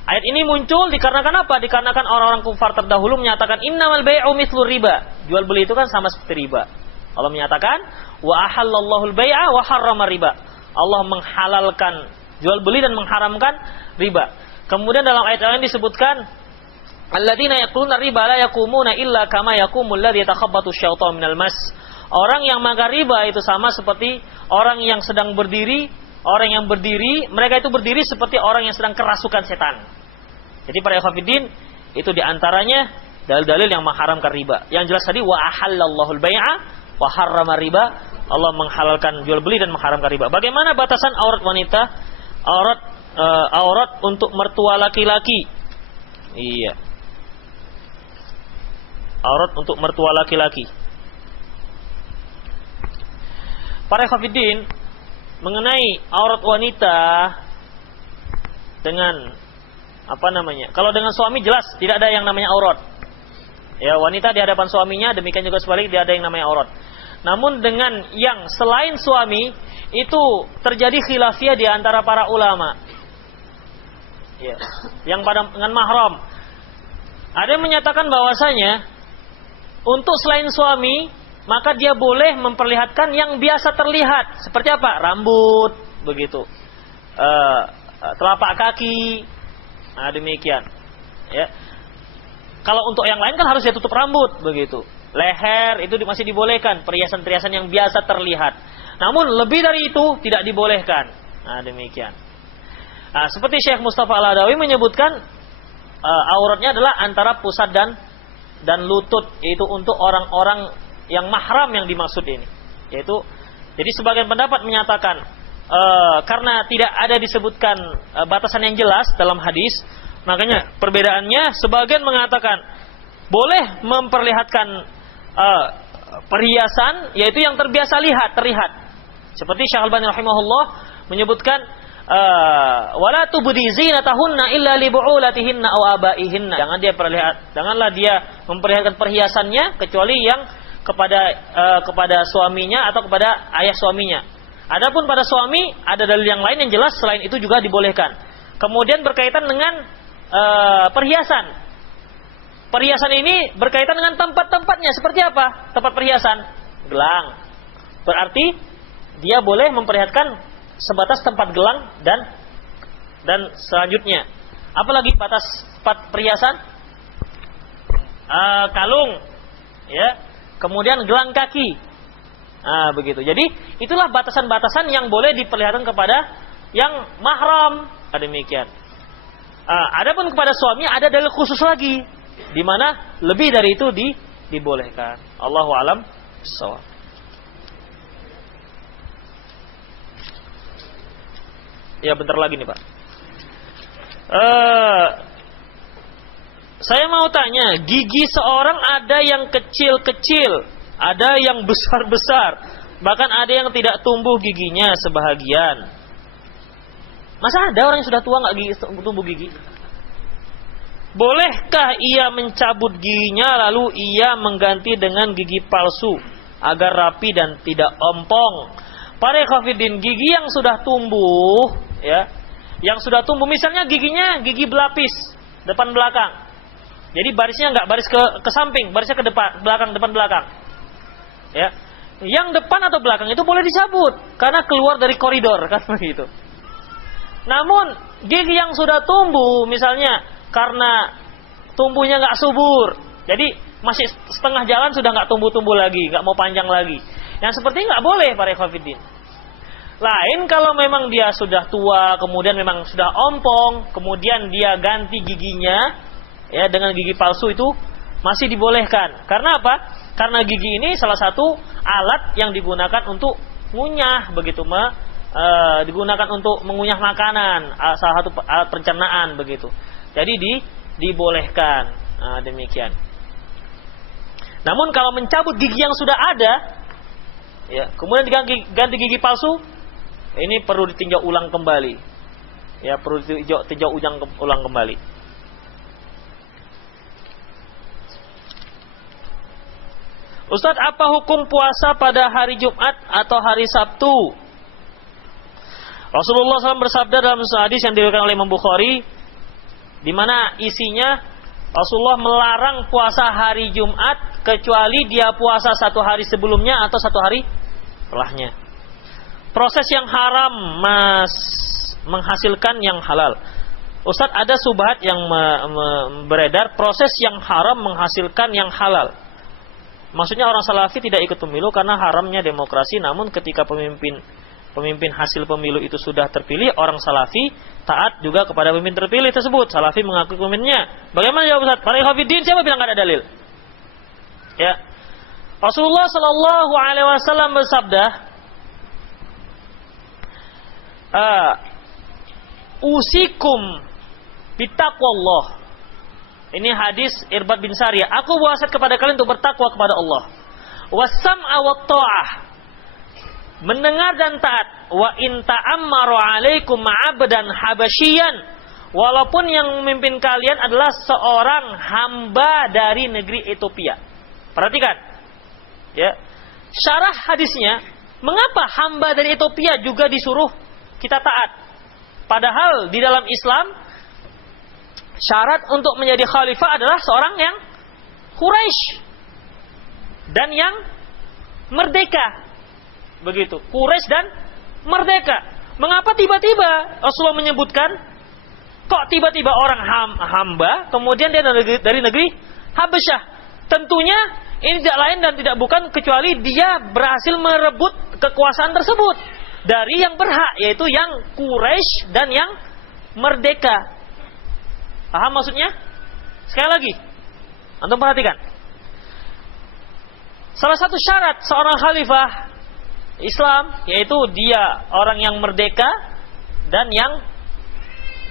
Ayat ini muncul dikarenakan apa? Dikarenakan orang-orang kufar terdahulu menyatakan innamal bai'u mithlu riba. Jual beli itu kan sama seperti riba. Allah menyatakan wa ahallallahu al-bai'a wa harrama riba. Allah menghalalkan jual beli dan mengharamkan riba. Kemudian dalam ayat lain disebutkan alladzina yaquluna riba la yaqumuna illa kama yaqumul ladzi yatakhabbathu syaitanu minal mas. Orang yang makan riba itu sama seperti orang yang sedang berdiri. Orang yang berdiri, mereka itu berdiri seperti orang yang sedang kerasukan setan. Jadi para ikhwatiddin, itu diantaranya dalil-dalil yang mengharamkan riba. Yang jelas tadi wa ahallallahu al-bai'a wa harrama riba. Allah menghalalkan jual beli dan mengharamkan riba. Bagaimana batasan aurat wanita? Aurat untuk mertua laki-laki. Iya. Aurat untuk mertua laki-laki. Para ikhwatiddin, mengenai aurat wanita dengan kalau dengan suami jelas tidak ada yang namanya aurat. Ya, wanita di hadapan suaminya, demikian juga sebaliknya tidak ada yang namanya aurat. Namun dengan yang selain suami itu terjadi khilafiyah di antara para ulama. Ya, yang dengan mahram. Ada yang menyatakan bahwasanya untuk selain suami maka dia boleh memperlihatkan yang biasa terlihat. Seperti apa? Rambut, begitu. Telapak kaki. Demikian. Ya. Kalau untuk yang lain kan harus dia tutup rambut, begitu. Leher itu masih dibolehkan, perhiasan-perhiasan yang biasa terlihat. Namun lebih dari itu tidak dibolehkan. Demikian. Seperti Syekh Mustafa Al-Adawi menyebutkan auratnya adalah antara pusat dan lutut, yaitu untuk orang-orang yang mahram yang dimaksud ini. Jadi sebagian pendapat menyatakan karena tidak ada disebutkan batasan yang jelas dalam hadis, makanya perbedaannya sebagian mengatakan boleh memperlihatkan perhiasan, yaitu yang terbiasa terlihat. Seperti Syekh Al-Albani rahimahullah menyebutkan wala tubdi zinatahunna illa li bu'ulatihinna aw abaihinna. Janganlah dia memperlihatkan perhiasannya kecuali yang kepada suaminya atau kepada ayah suaminya. Adapun pada suami ada dalil yang lain yang jelas selain itu juga dibolehkan. Kemudian berkaitan dengan perhiasan. Perhiasan ini berkaitan dengan tempat-tempatnya. Seperti apa tempat perhiasan? Gelang. Berarti dia boleh memperlihatkan sebatas tempat gelang dan selanjutnya. Apalagi batas perhiasan? Kalung, ya. Kemudian gelang kaki. Begitu. Jadi itulah batasan-batasan yang boleh diperlihatkan kepada yang mahram. Demikian. Adapun kepada suami ada dalil khusus lagi, di mana lebih dari itu dibolehkan. Allahu a'lam bishawab. Ya, bentar lagi nih Pak. Saya mau tanya, gigi seorang ada yang kecil-kecil, ada yang besar-besar, bahkan ada yang tidak tumbuh giginya sebahagian. Masa ada orang yang sudah tua nggak tumbuh gigi? Bolehkah ia mencabut giginya lalu ia mengganti dengan gigi palsu agar rapi dan tidak ompong? Para ikhwatiddin, gigi yang sudah tumbuh, ya, yang sudah tumbuh, misalnya giginya gigi belapis depan belakang, jadi barisnya nggak baris ke samping, barisnya ke depan belakang, ya, yang depan atau belakang itu boleh dicabut karena keluar dari koridor kan begitu. Namun gigi yang sudah tumbuh, misalnya karena tumbuhnya nggak subur, jadi masih setengah jalan sudah nggak tumbuh lagi, nggak mau panjang lagi, yang seperti nggak boleh para ikhwatiddin. Lain kalau memang dia sudah tua, kemudian memang sudah ompong, kemudian dia ganti giginya, ya, dengan gigi palsu, itu masih dibolehkan. Karena apa? Karena gigi ini salah satu alat yang digunakan untuk ngunyah, begitu, digunakan untuk mengunyah makanan, salah satu alat pencernaan, begitu. Jadi dibolehkan. Demikian. Namun kalau mencabut gigi yang sudah ada, ya, kemudian diganti gigi palsu, ini perlu ditinjau ulang kembali. Ya, perlu ditinjau ulang kembali. Ustadz, apa hukum puasa pada hari Jumat atau hari Sabtu? Rasulullah SAW bersabda dalam hadis yang diriwayatkan oleh Imam Bukhari, di mana isinya Rasulullah melarang puasa hari Jumat kecuali dia puasa satu hari sebelumnya atau satu hari setelahnya. Proses yang haram menghasilkan yang halal. Ustadz, ada subhat yang beredar, proses yang haram menghasilkan yang halal. Maksudnya orang Salafi tidak ikut pemilu karena haramnya demokrasi, namun ketika pemimpin hasil pemilu itu sudah terpilih, orang Salafi taat juga kepada pemimpin terpilih tersebut. Salafi mengakui pemimpinnya. Bagaimana jawab Ustaz? Para ikhwatiddin, siapa bilang enggak ada dalil? Ya. Rasulullah sallallahu alaihi wasallam bersabda, usikum bittaqwallah. Ini hadis Irbad bin Sariyah. Aku wasiat kepada kalian untuk bertakwa kepada Allah. Wasam'a wat ta'ah. Mendengar dan taat. Wa in ta'ammaru 'alaikum 'abdan habasyian. Walaupun yang memimpin kalian adalah seorang hamba dari negeri Ethiopia. Perhatikan. Ya. Syarah hadisnya, mengapa hamba dari Ethiopia juga disuruh kita taat? Padahal di dalam Islam syarat untuk menjadi khalifah adalah seorang yang Quraisy dan yang merdeka. Begitu, Quraisy dan merdeka. Mengapa tiba-tiba Rasulullah menyebutkan, kok tiba-tiba orang hamba, kemudian dia dari negeri Habasyah? Tentunya ini tidak lain dan tidak bukan kecuali dia berhasil merebut kekuasaan tersebut dari yang berhak, yaitu yang Quraisy dan yang merdeka. Paham maksudnya? Sekali lagi, antum perhatikan. Salah satu syarat seorang khalifah Islam yaitu dia orang yang merdeka dan yang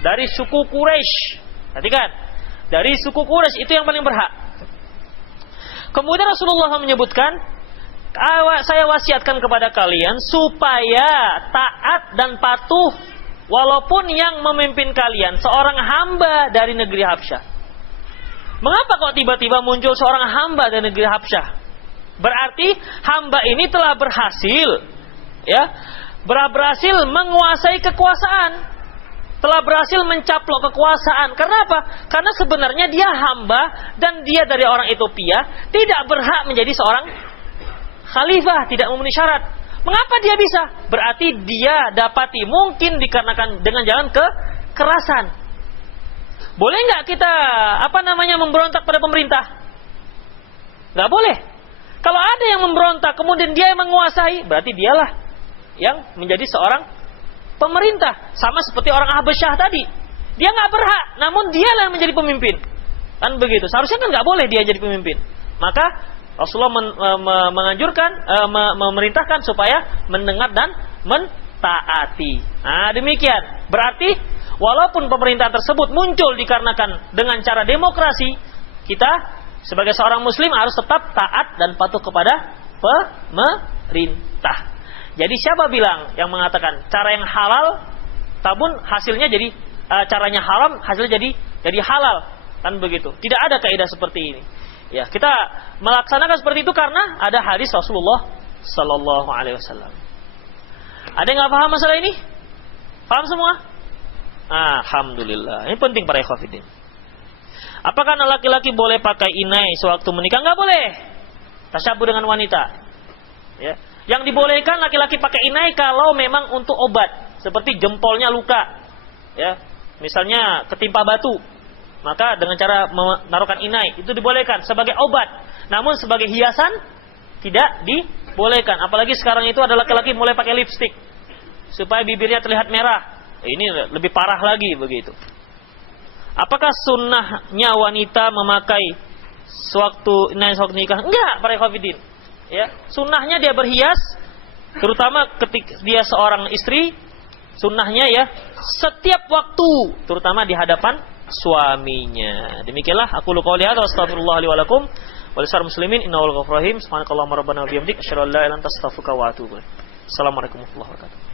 dari suku Quraisy. Perhatikan, dari suku Quraisy itu yang paling berhak. Kemudian Rasulullah menyebutkan, saya wasiatkan kepada kalian supaya taat dan patuh walaupun yang memimpin kalian seorang hamba dari negeri Habsyah. Mengapa kok tiba-tiba muncul seorang hamba dari negeri Habsyah? Berarti hamba ini telah berhasil, ya, berhasil menguasai kekuasaan. Telah berhasil mencaplok kekuasaan. Karena apa? Karena sebenarnya dia hamba dan dia dari orang Ethiopia tidak berhak menjadi seorang khalifah, tidak memenuhi syarat. Mengapa dia bisa? Berarti dia dapati mungkin dikarenakan dengan jalan kekerasan. Boleh nggak kita memberontak pada pemerintah? Nggak boleh. Kalau ada yang memberontak kemudian dia yang menguasai, berarti dialah yang menjadi seorang pemerintah. Sama seperti orang Habasyah tadi, dia nggak berhak, namun dialah yang menjadi pemimpin. Kan begitu. Seharusnya kan nggak boleh dia jadi pemimpin. Maka Rasulullah menganjurkan, memerintahkan supaya mendengar dan mentaati. Nah, demikian. Berarti walaupun pemerintahan tersebut muncul dikarenakan dengan cara demokrasi, kita sebagai seorang muslim harus tetap taat dan patuh kepada pemerintah. Jadi siapa bilang yang mengatakan cara yang halal tabun hasilnya jadi caranya haram, hasilnya jadi halal, kan begitu? Tidak ada kaidah seperti ini. Ya, kita melaksanakan seperti itu karena ada hadis Rasulullah sallallahu alaihi wasallam. Ada yang nggak paham masalah ini? Paham semua? Alhamdulillah. Ini penting para ikhwatiddin. Apakah laki-laki boleh pakai inai sewaktu menikah? Nggak boleh. Tasyabuh dengan wanita. Ya. Yang dibolehkan laki-laki pakai inai kalau memang untuk obat, seperti jempolnya luka, ya, misalnya ketimpa batu, maka dengan cara menaruhkan inai itu dibolehkan sebagai obat. Namun sebagai hiasan tidak dibolehkan. Apalagi sekarang itu ada laki-laki mulai pakai lipstik supaya bibirnya terlihat merah. Ini lebih parah lagi begitu. Apakah sunnahnya wanita memakai sewaktu inai sewaktu nikah? Enggak, para ikhwatiddin. Ya, sunnahnya dia berhias, terutama ketika dia seorang istri, sunnahnya ya setiap waktu, terutama di hadapan suaminya. Demikianlah aku qouli hadza wa astaghfirullah li wa lakum wa lisal muslimin innahu ghafurur rahim. Subhanakallahumma rabbana wa bihamdika asyhadu an la ilaha illa anta astaghfiruka wa atubu ilaik. Assalamualaikum warahmatullahi wabarakatuh.